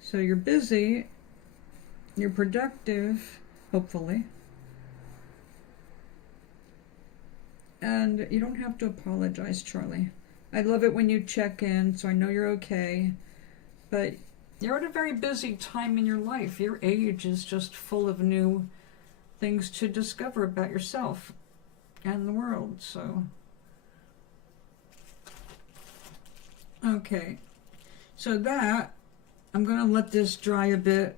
So you're busy, you're productive, hopefully. And you don't have to apologize, Charlie. I love it when you check in, so I know you're okay. But you're at a very busy time in your life. Your age is just full of new things to discover about yourself and the world, so. Okay, so that, I'm gonna let this dry a bit.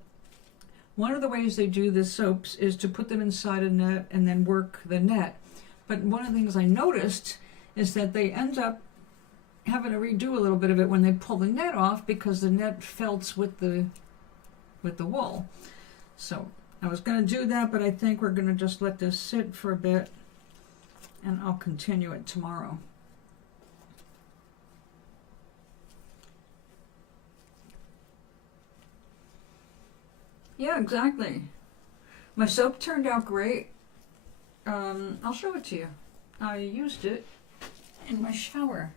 One of the ways they do the soaps is to put them inside a net and then work the net. But one of the things I noticed is that they end up having to redo a little bit of it when they pull the net off, because the net felts with the wool. So I was going to do that, but I think we're going to just let this sit for a bit, and I'll continue it tomorrow. Yeah, exactly. My soap turned out great. I'll show it to you. I used it in my shower.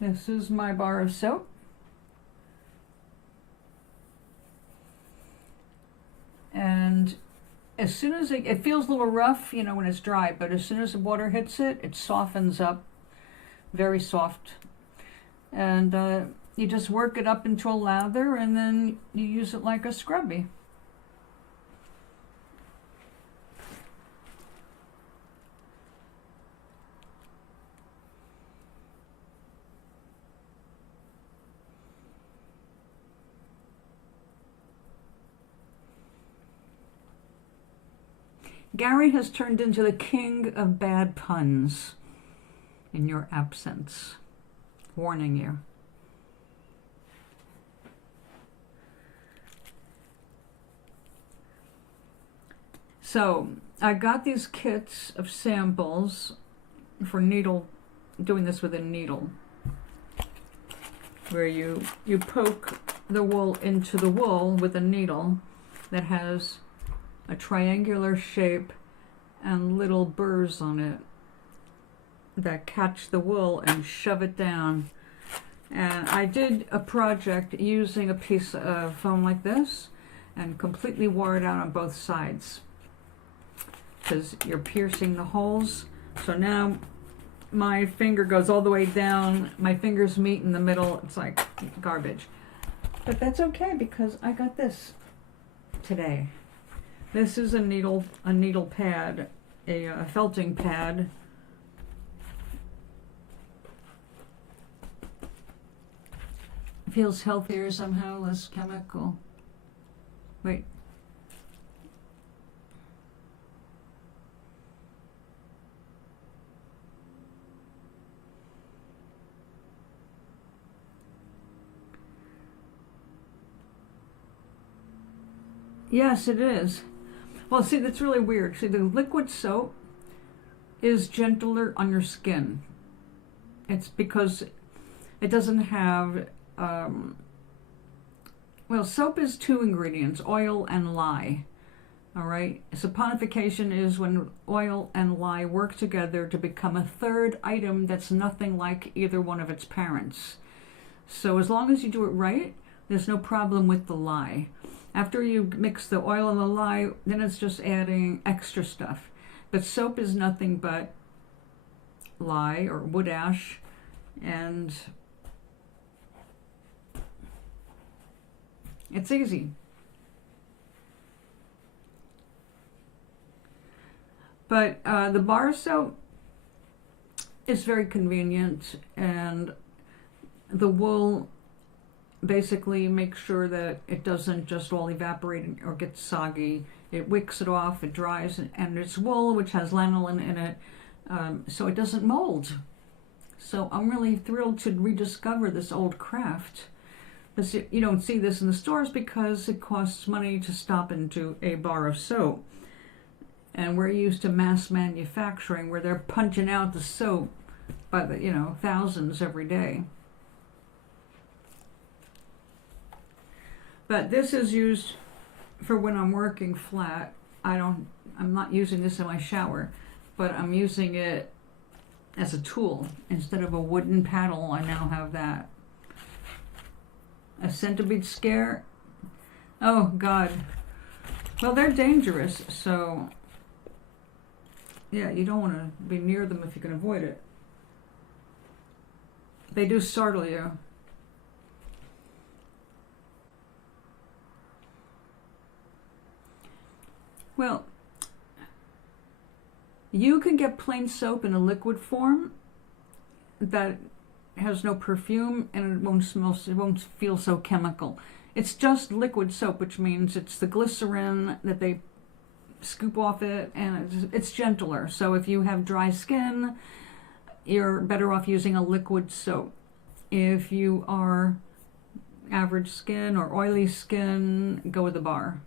This is my bar of soap. And as soon as it feels a little rough, you know, when it's dry, but as soon as the water hits it, it softens up, very soft. And you just work it up into a lather, and then you use it like a scrubby. Gary has turned into the king of bad puns in your absence. Warning you. So I got these kits of samples for doing this with a needle, where you poke the wool into the wool with a needle that has a triangular shape and little burrs on it that catch the wool and shove it down. And I did a project using a piece of foam like this and completely wore it out on both sides, because you're piercing the holes. So now my finger goes all the way down, my fingers meet in the middle. It's like garbage, but that's okay because I got this today. This is a needle pad, a felting pad. Feels healthier somehow, less chemical. Wait. Yes, it is. Well, see, that's really weird. See, the liquid soap is gentler on your skin. It's because it doesn't have, well, soap is 2 ingredients, oil and lye. All right. Saponification is when oil and lye work together to become a third item that's nothing like either one of its parents. So as long as you do it right, there's no problem with the lye. After you mix the oil and the lye, then it's just adding extra stuff. But soap is nothing but lye or wood ash, and it's easy. But the bar soap is very convenient, and the wool basically makes sure that it doesn't just all evaporate or get soggy. It wicks it off, it dries, and it's wool which has lanolin in it, so it doesn't mold. So I'm really thrilled to rediscover this old craft. You don't see this in the stores because it costs money to stop into a bar of soap. And we're used to mass manufacturing where they're punching out the soap by the, thousands every day. But this is used for when I'm working flat. I'm not using this in my shower, but I'm using it as a tool. Instead of a wooden paddle, I now have that. A centipede scare? Oh, God. Well, they're dangerous, so yeah, you don't want to be near them if you can avoid it. They do startle you. Well, you can get plain soap in a liquid form that has no perfume, and it won't smell. It won't feel so chemical. It's just liquid soap, which means it's the glycerin that they scoop off it, and it's gentler. So if you have dry skin, you're better off using a liquid soap. If you are average skin or oily skin, go with the bar.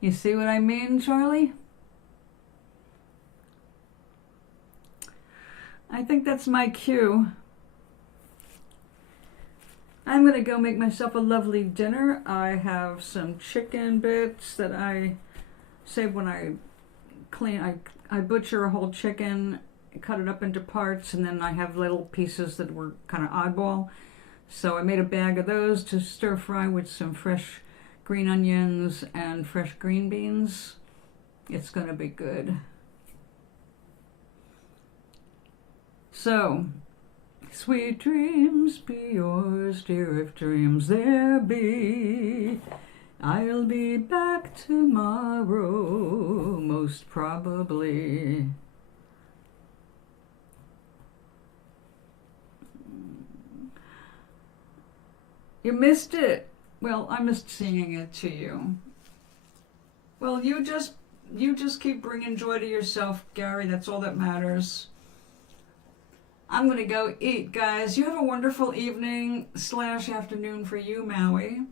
You see what I mean, Charlie? I think that's my cue. I'm going to go make myself a lovely dinner. I have some chicken bits that I save when I clean. I butcher a whole chicken, cut it up into parts, and then I have little pieces that were kind of oddball. So I made a bag of those to stir fry with some fresh green onions and fresh green beans. It's going to be good. So, sweet dreams be yours, dear, if dreams there be. I'll be back tomorrow, most probably. You missed it. Well, I missed singing it to you. Well, you just keep bringing joy to yourself, Gary. That's all that matters. I'm going to go eat, guys. You have a wonderful evening / afternoon for you, Maui.